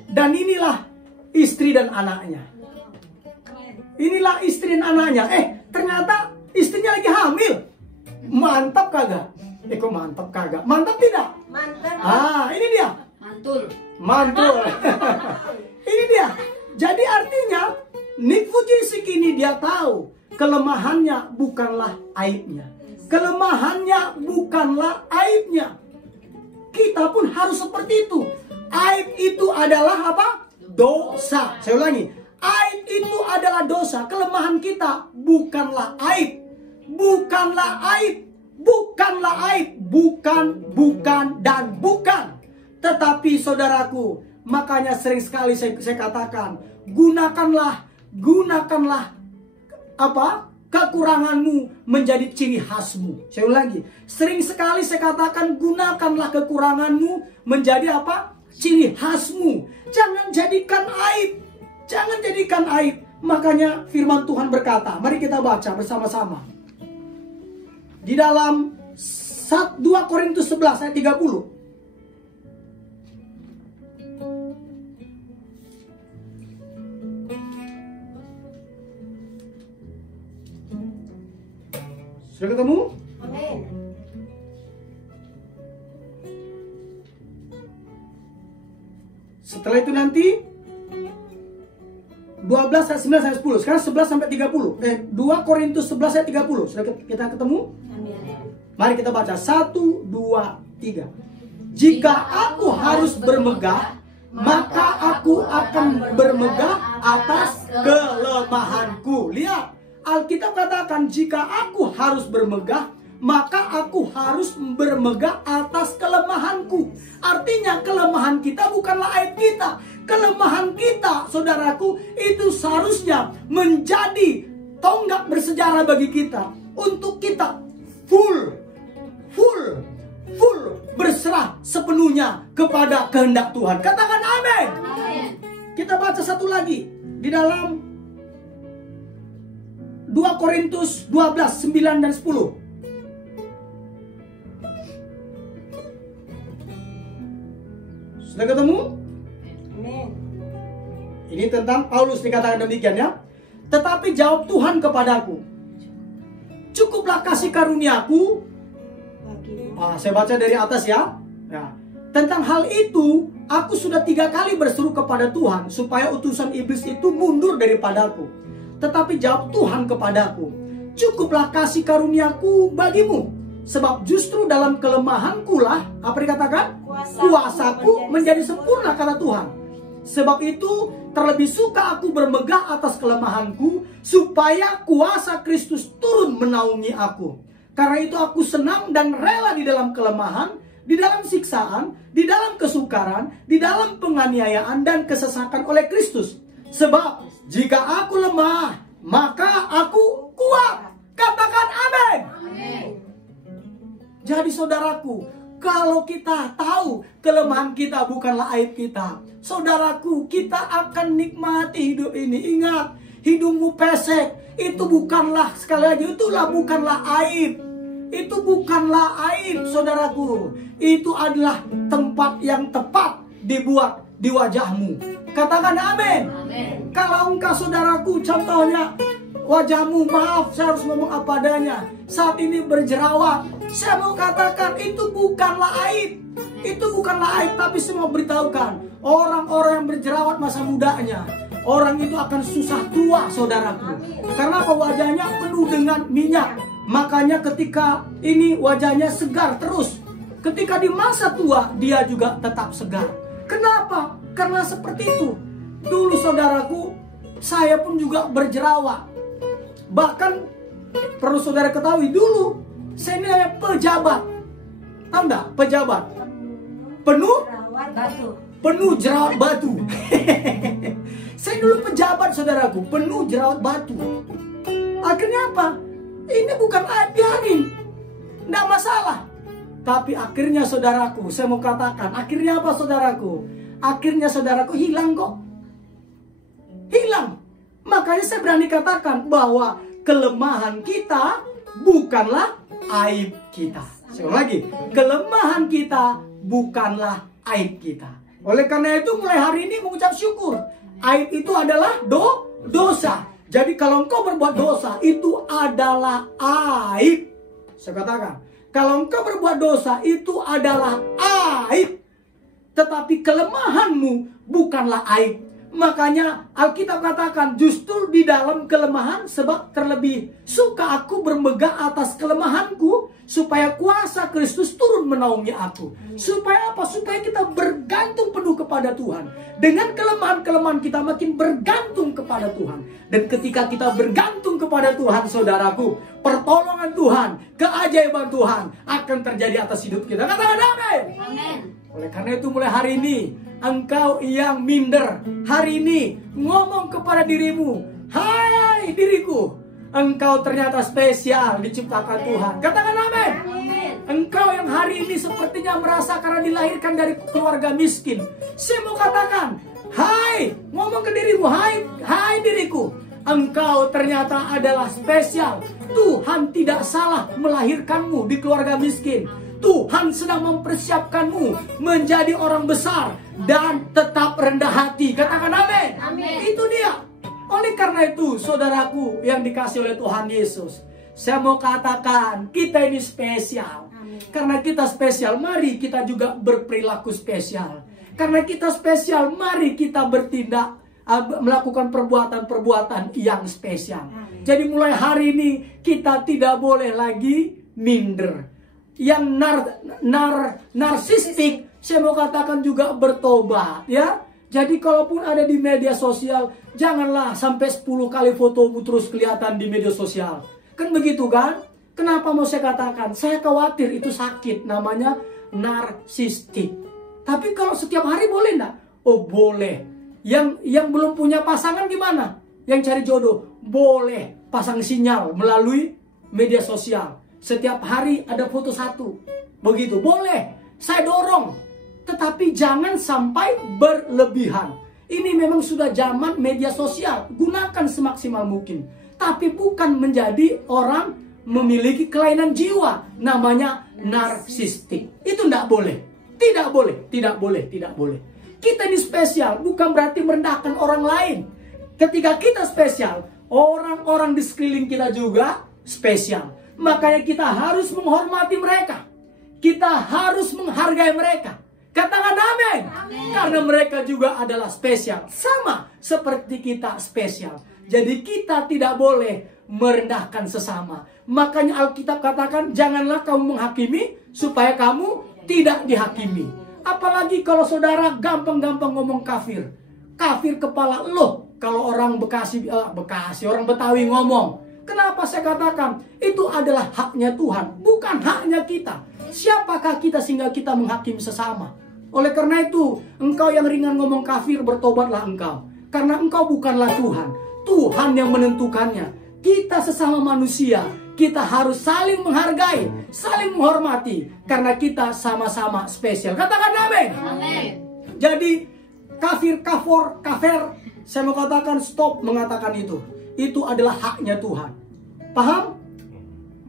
Dan inilah istri dan anaknya. Inilah istri dan anaknya. Ternyata istrinya lagi hamil. Mantap kagak? Kok mantap kagak? Mantap tidak? Mantap. Ini dia. Mantul. Ini dia. Jadi artinya Nick Vujicic ini dia tahu kelemahannya bukanlah aibnya. Kelemahannya bukanlah aibnya. Kita pun harus seperti itu. Aib itu adalah apa? Dosa. Saya ulangi. Aib itu adalah dosa. Kelemahan kita bukanlah aib. Bukanlah aib. Bukanlah aib. Bukan, dan bukan. Tetapi saudaraku, makanya sering sekali saya katakan, gunakanlah apa? Kekuranganmu menjadi ciri khasmu. Saya ulangi, sering sekali saya katakan, gunakanlah kekuranganmu menjadi apa? Ciri khasmu. Jangan jadikan aib. Jangan jadikan aib. Makanya firman Tuhan berkata, mari kita baca bersama-sama. Di dalam 2 Korintus 11 ayat 30. Sudah ketemu? Amin. Setelah itu nanti 12 ayat 9 sampai 10. Sekarang 11 sampai 30. 2 Korintus 11 ayat 30. Sudah kita ketemu? Amin. Mari kita baca 1, 2, 3. Jika aku harus bermegah, maka aku akan bermegah atas kelemahanku. Lihat, Alkitab katakan jika aku harus bermegah, maka aku harus bermegah atas kelemahanku. Artinya kelemahan kita bukanlah aib kita. Kelemahan kita, saudaraku, itu seharusnya menjadi tonggak bersejarah bagi kita. Untuk kita full berserah sepenuhnya kepada kehendak Tuhan. Katakan amin. Kita baca satu lagi. Di dalam 2 Korintus 12, 9 dan 10. Sudah ketemu? Amin. Ini tentang Paulus dikatakan demikian ya. Tetapi jawab Tuhan kepadaku, cukuplah kasih karuniaku. Saya baca dari atas ya. Tentang hal itu, aku sudah 3 kali berseru kepada Tuhan supaya utusan iblis itu mundur daripadaku. Tetapi jawab Tuhan kepadaku, cukuplah kasih karuniaku bagimu, Sebab justru dalam kelemahanku lah, apa dikatakan? Kuasaku menjadi sempurna, kata Tuhan. Sebab itu terlebih suka aku bermegah atas kelemahanku, supaya kuasa Kristus turun menaungi aku. Karena itu aku senang dan rela di dalam kelemahan, di dalam siksaan, di dalam kesukaran, di dalam penganiayaan dan kesesakan oleh Kristus. Sebab jika aku lemah, maka aku kuat. Katakan amin. Jadi saudaraku, kalau kita tahu kelemahan kita bukanlah aib kita, saudaraku, kita akan nikmati hidup ini. Ingat, hidungmu pesek, itu bukanlah, sekali lagi, itulah bukanlah aib. Itu bukanlah aib, saudaraku. Itu adalah tempat yang tepat dibuat di wajahmu. Katakan amin. Kalau engkau, saudaraku, contohnya wajahmu, maaf saya harus ngomong apa adanya, saat ini berjerawat, saya mau katakan itu bukanlah aib. Itu bukanlah aib, tapi saya mau beritahukan, orang-orang yang berjerawat masa mudanya, orang itu akan susah tua, saudaraku. Karena apa? Wajahnya penuh dengan minyak. Makanya ketika ini wajahnya segar terus. Ketika di masa tua dia juga tetap segar. Kenapa? Karena seperti itu. Dulu saudaraku, saya pun juga berjerawat. Bahkan perlu saudara ketahui, dulu saya ini adalah pejabat. Tahu enggak? Pejabat penuh jerawat batu. Saya dulu pejabat, saudaraku, penuh jerawat batu. Akhirnya apa? Ini bukan aib, biarin, enggak masalah. Tapi akhirnya saudaraku, saya mau katakan, akhirnya apa saudaraku? Akhirnya saudaraku hilang kok. Hilang. Makanya saya berani katakan bahwa kelemahan kita bukanlah aib kita. Sekali lagi, kelemahan kita bukanlah aib kita. Oleh karena itu mulai hari ini mengucap syukur. Aib itu adalah dosa. Jadi kalau engkau berbuat dosa, itu adalah aib. Saya katakan, kalau engkau berbuat dosa, itu adalah aib. Tetapi kelemahanmu bukanlah aib. Makanya Alkitab katakan, justru di dalam kelemahan, sebab terlebih suka aku bermegah atas kelemahanku, supaya kuasa Kristus turun menaungi aku. Supaya apa? Supaya kita bergantung penuh kepada Tuhan. Dengan kelemahan-kelemahan kita makin bergantung kepada Tuhan. Dan ketika kita bergantung kepada Tuhan, saudaraku, pertolongan Tuhan, keajaiban Tuhan akan terjadi atas hidup kita. Katakan amin. Oleh karena itu mulai hari ini, engkau yang minder, hari ini ngomong kepada dirimu, hai diriku, engkau ternyata spesial diciptakan Tuhan. Katakan amin. Engkau yang hari ini sepertinya merasa karena dilahirkan dari keluarga miskin, saya mau katakan, hai, ngomong ke dirimu, hai diriku, engkau ternyata adalah spesial. Tuhan tidak salah melahirkanmu di keluarga miskin. Tuhan sedang mempersiapkanmu menjadi orang besar dan tetap rendah hati. Katakan amin. Itu dia. Oleh karena itu, saudaraku yang dikasih oleh Tuhan Yesus, saya mau katakan, kita ini spesial. Karena kita spesial, mari kita juga berperilaku spesial. Karena kita spesial, mari kita bertindak, melakukan perbuatan-perbuatan yang spesial. Jadi mulai hari ini, kita tidak boleh lagi minder. Yang narsistik, saya mau katakan juga bertobat, ya. Jadi kalaupun ada di media sosial, janganlah sampai 10 kali fotomu terus kelihatan di media sosial. Kan begitu kan? Kenapa mau saya katakan? Saya khawatir itu sakit, namanya narsistik. Tapi kalau setiap hari boleh enggak? Oh boleh. Yang belum punya pasangan gimana? Yang cari jodoh, boleh pasang sinyal melalui media sosial. Setiap hari ada foto satu. Begitu, boleh. Saya dorong. Tetapi jangan sampai berlebihan. Ini memang sudah zaman media sosial. Gunakan semaksimal mungkin. Tapi bukan menjadi orang memiliki kelainan jiwa. Namanya narsistik. Itu tidak boleh. Tidak boleh. Tidak boleh. Tidak boleh. Kita ini spesial. Bukan berarti merendahkan orang lain. Ketika kita spesial, orang-orang di sekeliling kita juga spesial. Makanya kita harus menghormati mereka. Kita harus menghargai mereka. Katakan amin. Karena mereka juga adalah spesial. Sama seperti kita spesial. Jadi kita tidak boleh merendahkan sesama. Makanya Alkitab katakan, janganlah kamu menghakimi supaya kamu tidak dihakimi. Apalagi kalau saudara gampang-gampang ngomong kafir. Kafir kepala loh. Kalau orang Bekasi, orang Betawi ngomong. Kenapa saya katakan? Itu adalah haknya Tuhan, bukan haknya kita. Siapakah kita sehingga kita menghakimi sesama? Oleh karena itu, engkau yang ringan ngomong kafir, bertobatlah engkau. Karena engkau bukanlah Tuhan. Tuhan yang menentukannya. Kita sesama manusia, kita harus saling menghargai, saling menghormati. Karena kita sama-sama spesial. Katakan amin. Amin. Jadi, kafir, kafir, saya mau katakan stop mengatakan itu. Itu adalah haknya Tuhan. Paham?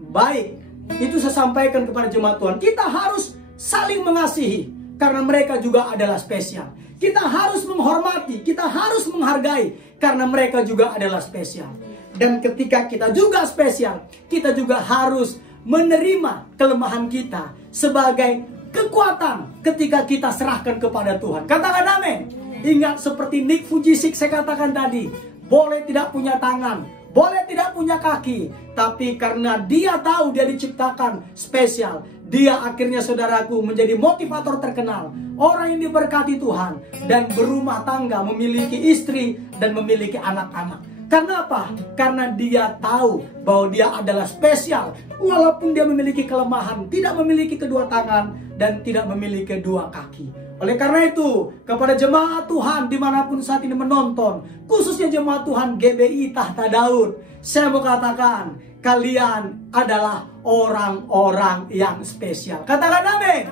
Baik. Itu saya sampaikan kepada jemaat Tuhan. Kita harus saling mengasihi. Karena mereka juga adalah spesial. Kita harus menghormati. Kita harus menghargai. Karena mereka juga adalah spesial. Dan ketika kita juga spesial, kita juga harus menerima kelemahan kita sebagai kekuatan ketika kita serahkan kepada Tuhan. Katakan amin. Ingat seperti Nick Fujisik saya katakan tadi. Boleh tidak punya tangan, boleh tidak punya kaki, tapi karena dia tahu dia diciptakan spesial, dia akhirnya saudaraku menjadi motivator terkenal, orang yang diberkati Tuhan, dan berumah tangga, memiliki istri, dan memiliki anak-anak. Karena apa? Karena dia tahu bahwa dia adalah spesial, walaupun dia memiliki kelemahan, tidak memiliki kedua tangan, dan tidak memiliki kedua kaki. Oleh karena itu, kepada jemaat Tuhan dimanapun saat ini menonton, khususnya jemaat Tuhan GBI Tahta Daud, saya mau katakan, kalian adalah orang-orang yang spesial. Katakan amin.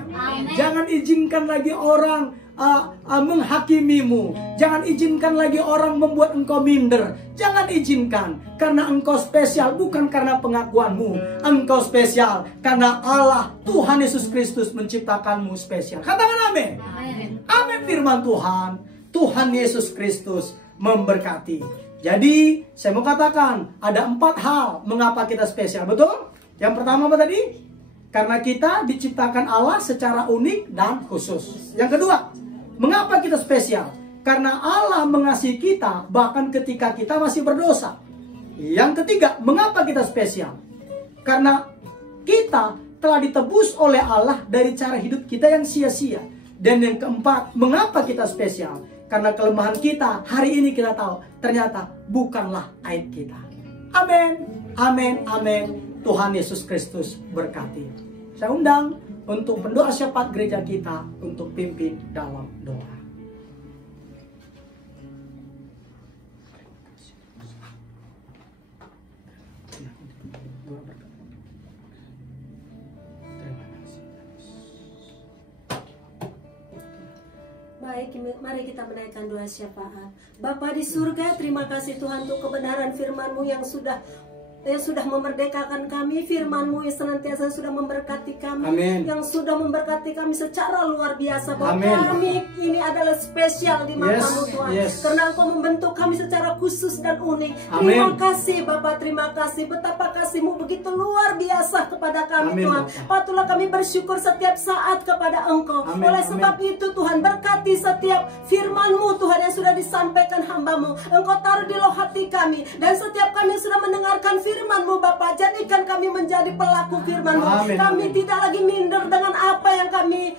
Jangan izinkan lagi orang menghakimimu. Jangan izinkan lagi orang membuat engkau minder. Jangan izinkan, karena engkau spesial bukan karena pengakuanmu. Engkau spesial karena Allah Tuhan Yesus Kristus menciptakanmu spesial. Katakan amin. Amin firman Tuhan. Tuhan Yesus Kristus memberkati. Jadi saya mau katakan ada 4 hal mengapa kita spesial. Betul? Yang pertama apa tadi? Karena kita diciptakan Allah secara unik dan khusus. Yang kedua, mengapa kita spesial? Karena Allah mengasihi kita bahkan ketika kita masih berdosa. Yang ketiga, mengapa kita spesial? Karena kita telah ditebus oleh Allah dari cara hidup kita yang sia-sia. Dan yang keempat, mengapa kita spesial? Karena kelemahan kita hari ini kita tahu ternyata bukanlah aib kita. Amin, amin, amin. Tuhan Yesus Kristus berkati. Saya undang untuk pendoa syafaat gereja kita untuk pimpin dalam doa. Baik, mari kita menaikkan doa syafaat. Bapa di surga, terima kasih Tuhan untuk kebenaran firman-Mu yang sudah memerdekakan kami, firman-Mu yang senantiasa sudah memberkati kami. Amin. Yang sudah memberkati kami secara luar biasa. Bahwa Amin. kami ini adalah spesial di mata-Mu Tuhan. Karena Engkau membentuk kami secara khusus dan unik. Amin. Terima kasih Bapa, terima kasih. Betapa kasih-Mu begitu luar biasa kepada kami. Amin, Tuhan. Bapak. Patutlah kami bersyukur setiap saat kepada Engkau. Amin, Oleh amin. sebab itu Tuhan, berkati setiap firman-Mu Tuhan yang sudah disampaikan hamba-Mu. Engkau taruh di loh hati kami. Dan setiap kami yang sudah mendengarkan firman-Mu Bapa, jadikan kami menjadi pelaku firman-Mu. Amin, Kami amin. tidak lagi minder dengan apa yang kami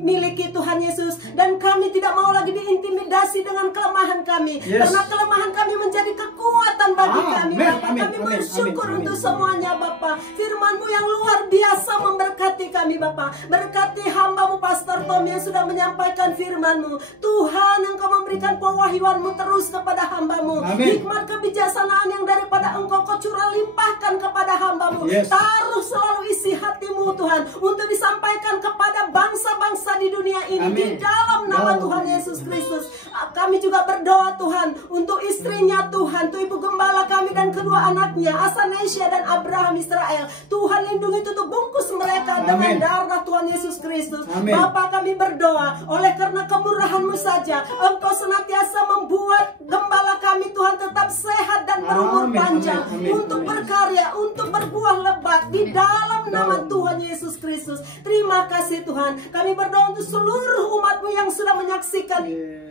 miliki Tuhan Yesus, dan kami tidak mau lagi diintimidasi dengan kelemahan kami. Karena kelemahan kami menjadi kekuatan bagi kami Bapa. Kami bersyukur untuk semuanya Bapa. Firman-Mu yang luar biasa memberkati kami Bapa. Berkati hamba-Mu Pastor Tom yang sudah menyampaikan firman-Mu. Tuhan, Engkau memberikan pewahyuan-Mu terus kepada hamba-Mu. Hikmat kebijaksanaan yang daripada Engkau curah limpahkan kepada hamba-Mu. Taruh selalu isi hati-Mu Tuhan untuk disampaikan kepada bangsa-bangsa di dunia ini. Di dalam nama Tuhan Yesus Kristus, kami juga berdoa Tuhan untuk istrinya Tuhan, untuk ibu gembala kami dan kedua anaknya Asanesia dan Abraham Israel. Tuhan, lindungi, tutup bungkus mereka dengan darah Tuhan Yesus Kristus. Bapa, kami berdoa oleh karena kemurahan-Mu saja Engkau senantiasa membuat gembala kami kami Tuhan tetap sehat dan berumur panjang, untuk berkarya, untuk berbuah lebat di dalam nama Tuhan Yesus Kristus. Terima kasih Tuhan. Kami berdoa untuk seluruh umat-Mu yang sudah menyaksikan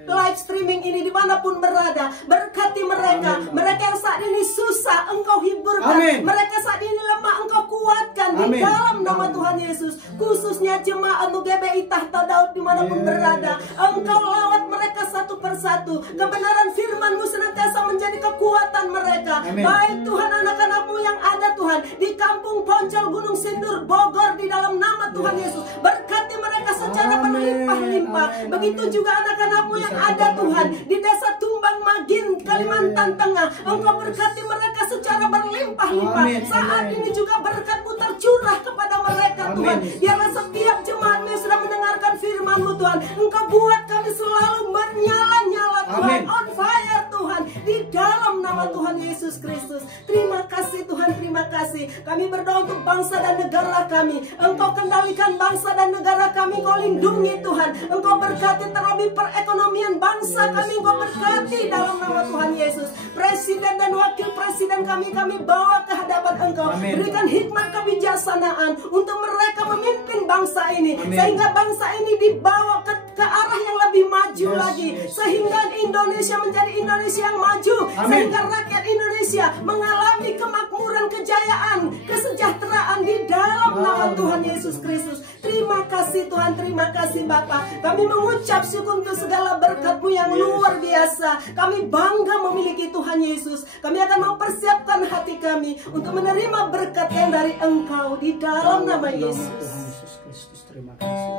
live streaming ini dimanapun berada. Berkati mereka, mereka yang saat ini susah Engkau hiburkan, mereka saat ini lemah Engkau kuatkan di dalam nama Tuhan Yesus. Khususnya jemaat-Mu GBI Tahta Daud dimanapun berada, Engkau lawat mereka satu persatu. Kebenaran firman-Mu senantiasa menjadi kekuatan mereka. Baik Tuhan, anak-anak-Mu yang ada Tuhan di kampung Poncol Gunung Sindur Bogor, di dalam nama Tuhan Yesus, berkati mereka secara berlimpah-limpah. Begitu juga anak-anak-Mu yang ada Tuhan di desa Tumbang Magin, Kalimantan Tengah, Engkau berkati mereka secara berlimpah-limpah. Saat ini juga berkat-Mu tercurah kepada mereka Tuhan. Biarlah setiap jemaat yang sudah mendengarkan firman-Mu Tuhan, Engkau buat kami selalu menyala-nyala Tuhan, on fire Tuhan, di dalam nama Tuhan Yesus Kristus. Terima kasih Tuhan, terima kasih. Kami berdoa untuk bangsa dan negara kami. Engkau kendalikan bangsa dan negara kami, Engkau lindungi Tuhan. Engkau berkati terlebih perekonomian bangsa kami, Engkau berkati dalam nama Tuhan Yesus. Presiden dan wakil presiden kami bawa ke hadapan Engkau. Berikan hikmat kebijaksanaan untuk mereka memimpin bangsa ini, sehingga bangsa ini dibawa ke arah yang lebih maju lagi, sehingga Indonesia menjadi Indonesia yang maju, sehingga rakyat Indonesia mengalami kemakmuran, kejayaan, kesejahteraan di dalam nama Tuhan Yesus Kristus. Terima kasih Tuhan, terima kasih Bapa. Kami mengucap syukur untuk segala berkat-Mu yang luar biasa. Kami bangga memiliki Tuhan Yesus. Kami akan mempersiapkan hati kami untuk menerima berkat yang dari Engkau di dalam nama Yesus. Tuhan Yesus Kristus, terima kasih.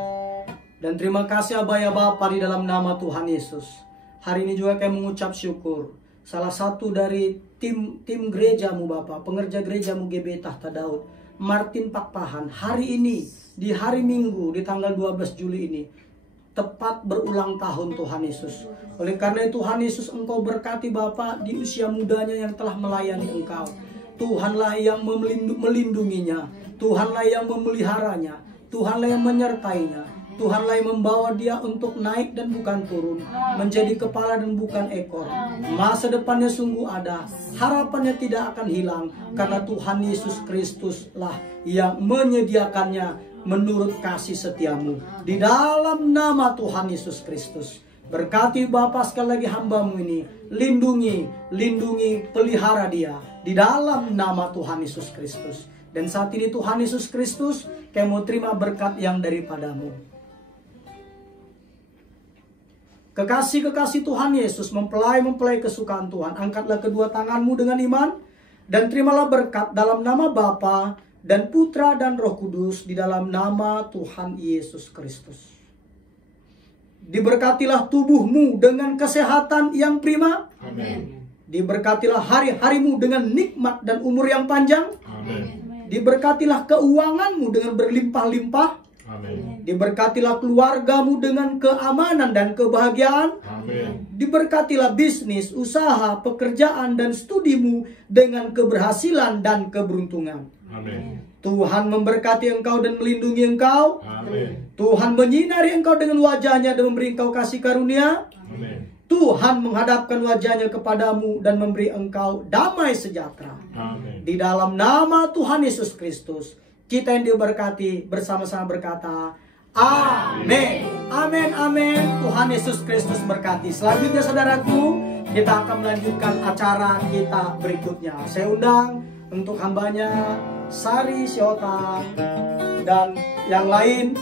Dan terima kasih Abah ya Bapa di dalam nama Tuhan Yesus. Hari ini juga kami mengucap syukur. Salah satu dari tim gereja-Mu Bapa, pengerja gereja-Mu GBI Tahta Daud, Martin Pakpahan, hari ini di hari Minggu di tanggal 12 Juli ini tepat berulang tahun Tuhan Yesus. Oleh karena itu Tuhan Yesus, Engkau berkati Bapa di usia mudanya yang telah melayani Engkau. Tuhanlah yang melindunginya, Tuhanlah yang memeliharanya, Tuhanlah yang menyertainya. Tuhanlah yang membawa dia untuk naik dan bukan turun, menjadi kepala dan bukan ekor. Masa depannya sungguh ada, harapannya tidak akan hilang, karena Tuhan Yesus Kristuslah yang menyediakannya menurut kasih setia-Mu. Di dalam nama Tuhan Yesus Kristus, berkati Bapa sekali lagi hamba-Mu ini, lindungi, pelihara dia di dalam nama Tuhan Yesus Kristus. Dan saat ini Tuhan Yesus Kristus, kami mau terima berkat yang daripada-Mu. Kekasih-kekasih Tuhan Yesus, mempelai kesukaan Tuhan, angkatlah kedua tanganmu dengan iman dan terimalah berkat dalam nama Bapa dan Putra dan Roh Kudus, di dalam nama Tuhan Yesus Kristus. Diberkatilah tubuhmu dengan kesehatan yang prima. Amin. Diberkatilah hari-harimu dengan nikmat dan umur yang panjang. Amin. Diberkatilah keuanganmu dengan berlimpah-limpah. Amin. Diberkatilah keluargamu dengan keamanan dan kebahagiaan. Amin. Diberkatilah bisnis, usaha, pekerjaan, dan studimu dengan keberhasilan dan keberuntungan. Amin. Tuhan memberkati engkau dan melindungi engkau. Amin. Tuhan menyinari engkau dengan wajahnya dan memberi engkau kasih karunia. Amin. Tuhan menghadapkan wajahnya kepadamu dan memberi engkau damai sejahtera. Amin. Di dalam nama Tuhan Yesus Kristus, kita yang diberkati bersama-sama berkata, amin. Amin, amin. Tuhan Yesus Kristus berkati. Selanjutnya saudaraku, kita akan melanjutkan acara kita berikutnya. Saya undang untuk hambanya Sari Siota dan yang lain,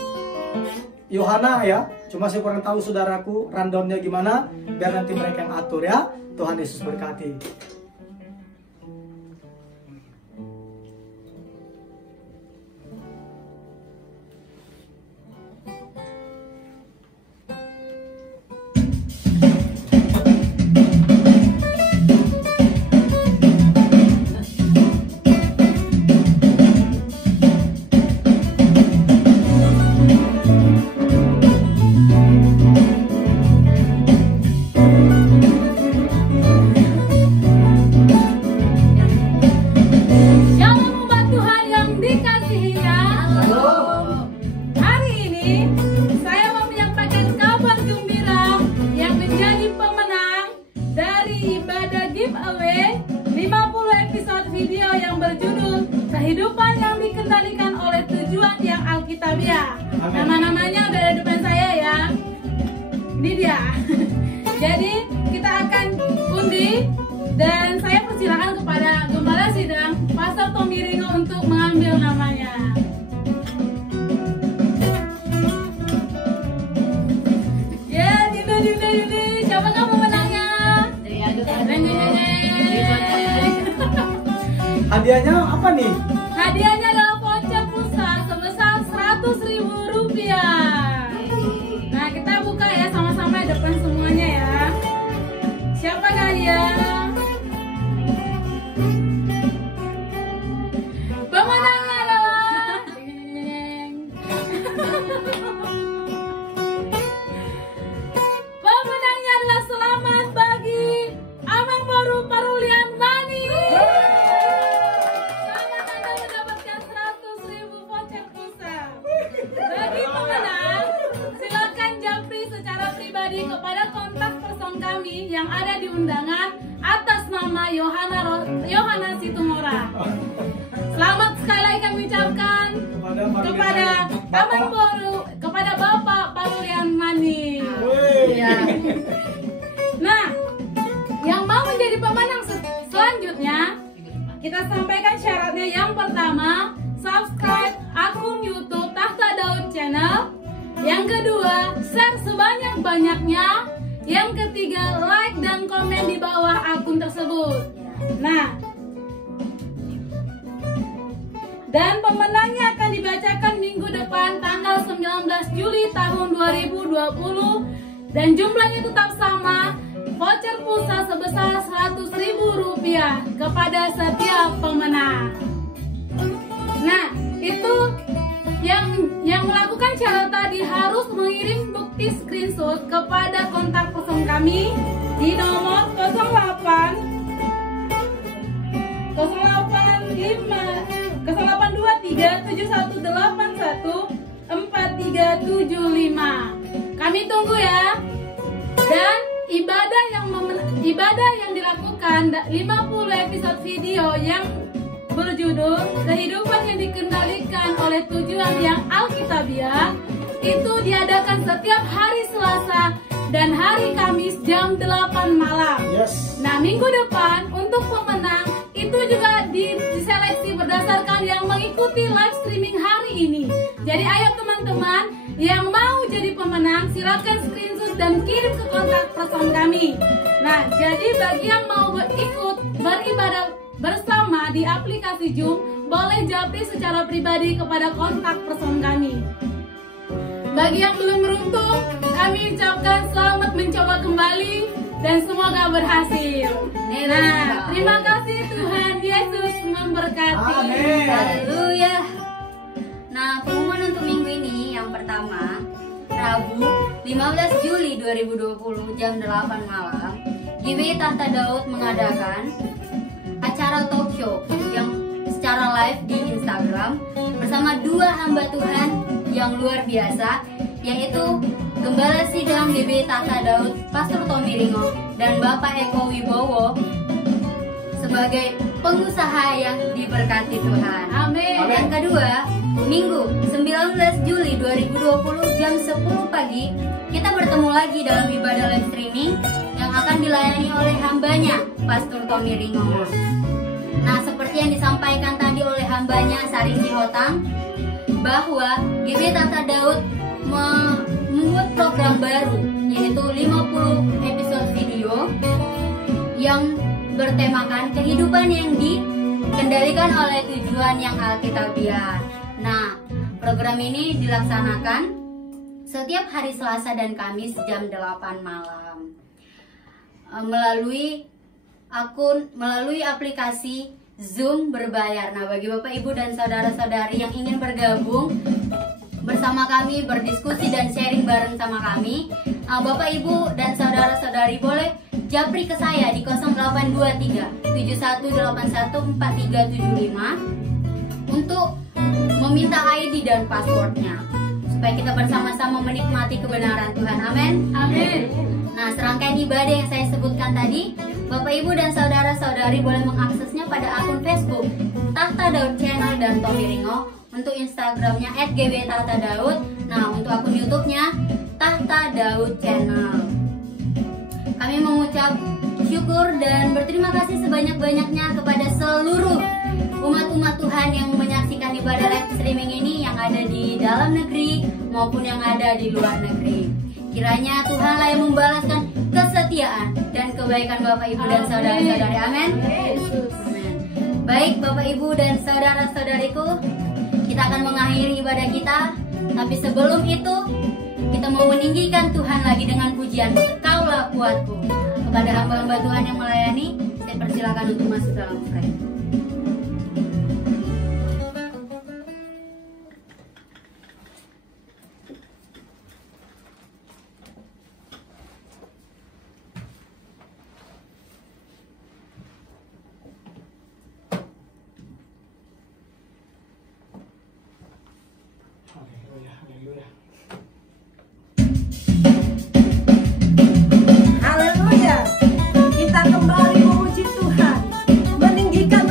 Yohana ya. Cuma saya kurang tahu saudaraku rundownnya gimana, biar nanti mereka yang atur ya. Tuhan Yesus berkati. Jadi kita akan undi dan saya persilakan kepada Gembala Sidang Pastor Tommy Ringo untuk mengambil namanya. Ya, Dini, siapa kamu menangnya? Hadiahnya apa nih? Hadiahnya adalah voucher pulsa sebesar Rp100.000. Nah, kita buka ya sama-sama di depan semuanya ya. Siapa kalian? Pemenangnya adalah pemenangnya adalah selamat bagi Amang Baru Parulian Mani. Selamat Anda mendapatkan 100.000 voucher pulsa. Bagi pemenang, silakan japri secara pribadi kepada kontak person kami yang ada di undangan atas nama Yohana Situmora. Selamat sekali lagi kami ucapkan kepada Amang Baru, kepada Bapak Parulian Mani. Ya. Nah, yang mau menjadi pemenang selanjutnya, kita sampaikan syaratnya. Yang pertama, subscribe akun YouTube Tahta Daud Channel. Yang kedua, share sebanyak-banyaknya. Yang ketiga, like dan komen di bawah akun tersebut. Nah, dan pemenangnya akan dibacakan minggu depan tanggal 19 Juli tahun 2020 dan jumlahnya tetap sama, voucher pulsa sebesar Rp100.000 kepada setiap pemenang. Nah, itu yang melakukan syarat tadi harus mengirim bukti screenshot kepada kontak person kami di nomor 082371814375. Kami tunggu ya. Dan ibadah yang dilakukan 50 episode video yang berjudul Kehidupan yang Dikendalikan oleh Tujuan yang Alkitabiah itu diadakan setiap hari Selasa dan hari Kamis jam 8 malam. Yes. Nah, minggu depan untuk pemenang itu juga diseleksi berdasarkan yang mengikuti live streaming hari ini. Jadi ayo teman-teman yang mau jadi pemenang silakan screenshot dan kirim ke kontak person kami. Nah, jadi bagi yang mau ikut beribadah bersama di aplikasi Zoom, boleh japri secara pribadi kepada kontak person kami. Bagi yang belum beruntung, kami ucapkan selamat mencoba kembali dan semoga berhasil. Nah, terima kasih, Tuhan Yesus memberkati. Amin. Haleluya. Nah, pengumuman untuk minggu ini yang pertama, Rabu 15 Juli 2020 jam 8 malam, GBI Tahta Daud mengadakan acara talk show yang secara live di Instagram bersama dua hamba Tuhan yang luar biasa, yaitu Gembala Sidang GBI Tahta Daud Pastor Tommy Ringo dan Bapak Eko Wibowo sebagai pengusaha yang diberkati Tuhan. Amin. Yang kedua, Minggu 19 Juli 2020 jam 10 pagi kita bertemu lagi dalam ibadah live streaming yang akan dilayani oleh hambanya Pastor Tommy Ringo. Nah, seperti yang disampaikan tadi oleh hambanya Sari Sihotang, bahwa GBI Tahta Daud membuat program baru, yaitu 50 episode video yang bertemakan kehidupan yang dikendalikan oleh tujuan yang alkitabiah. Nah, program ini dilaksanakan setiap hari Selasa dan Kamis jam 8 malam melalui aplikasi Zoom berbayar. Nah, bagi Bapak Ibu dan saudara-saudari yang ingin bergabung bersama kami, berdiskusi dan sharing bareng sama kami, Bapak Ibu dan saudara-saudari boleh japri ke saya di 0823 7181 4375 untuk meminta ID dan passwordnya supaya kita bersama-sama menikmati kebenaran Tuhan. Amin. Amin. Nah, serangkaian ibadah yang saya sebutkan tadi, Bapak Ibu dan saudara-saudari boleh mengaksesnya pada akun Facebook Tahta Daud Channel dan Tommy Ringo, untuk Instagramnya @gbtahta_daud. Nah, untuk akun YouTube-nya Tahta Daud Channel. bersyukur dan berterima kasih sebanyak-banyaknya kepada seluruh umat-umat Tuhan yang menyaksikan ibadah live streaming ini, yang ada di dalam negeri maupun yang ada di luar negeri. Kiranya Tuhanlah yang membalaskan kesetiaan dan kebaikan Bapak Ibu dan saudara-saudari. Amin. Amin. Baik Bapak Ibu dan saudara-saudariku, kita akan mengakhiri ibadah kita. Tapi sebelum itu, kita mau meninggikan Tuhan lagi dengan pujian Kaulah Kuatku. Kepada hamba-hamba Tuhan yang melayani, saya persilakan untuk masuk dalam frame. Haleluya. Kita kembali memuji Tuhan, meninggikan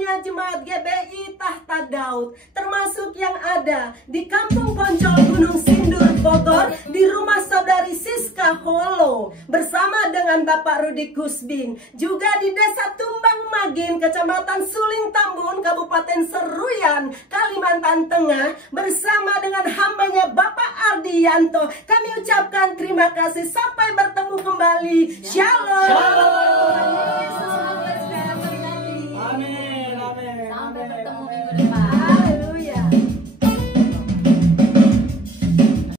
seluruhnya jemaat GBI Tahta Daud, termasuk yang ada di Kampung Poncol Gunung Sindur Bogor, di rumah saudari Siska Holo bersama dengan Bapak Rudi Kusbin, juga di Desa Tumbang Magin, Kecamatan Suling Tambun, Kabupaten Seruyan, Kalimantan Tengah, bersama dengan hambanya Bapak Ardianto. Kami ucapkan terima kasih, sampai bertemu kembali. Shalom. Amin. Amin. Sampai bertemu minggu depan.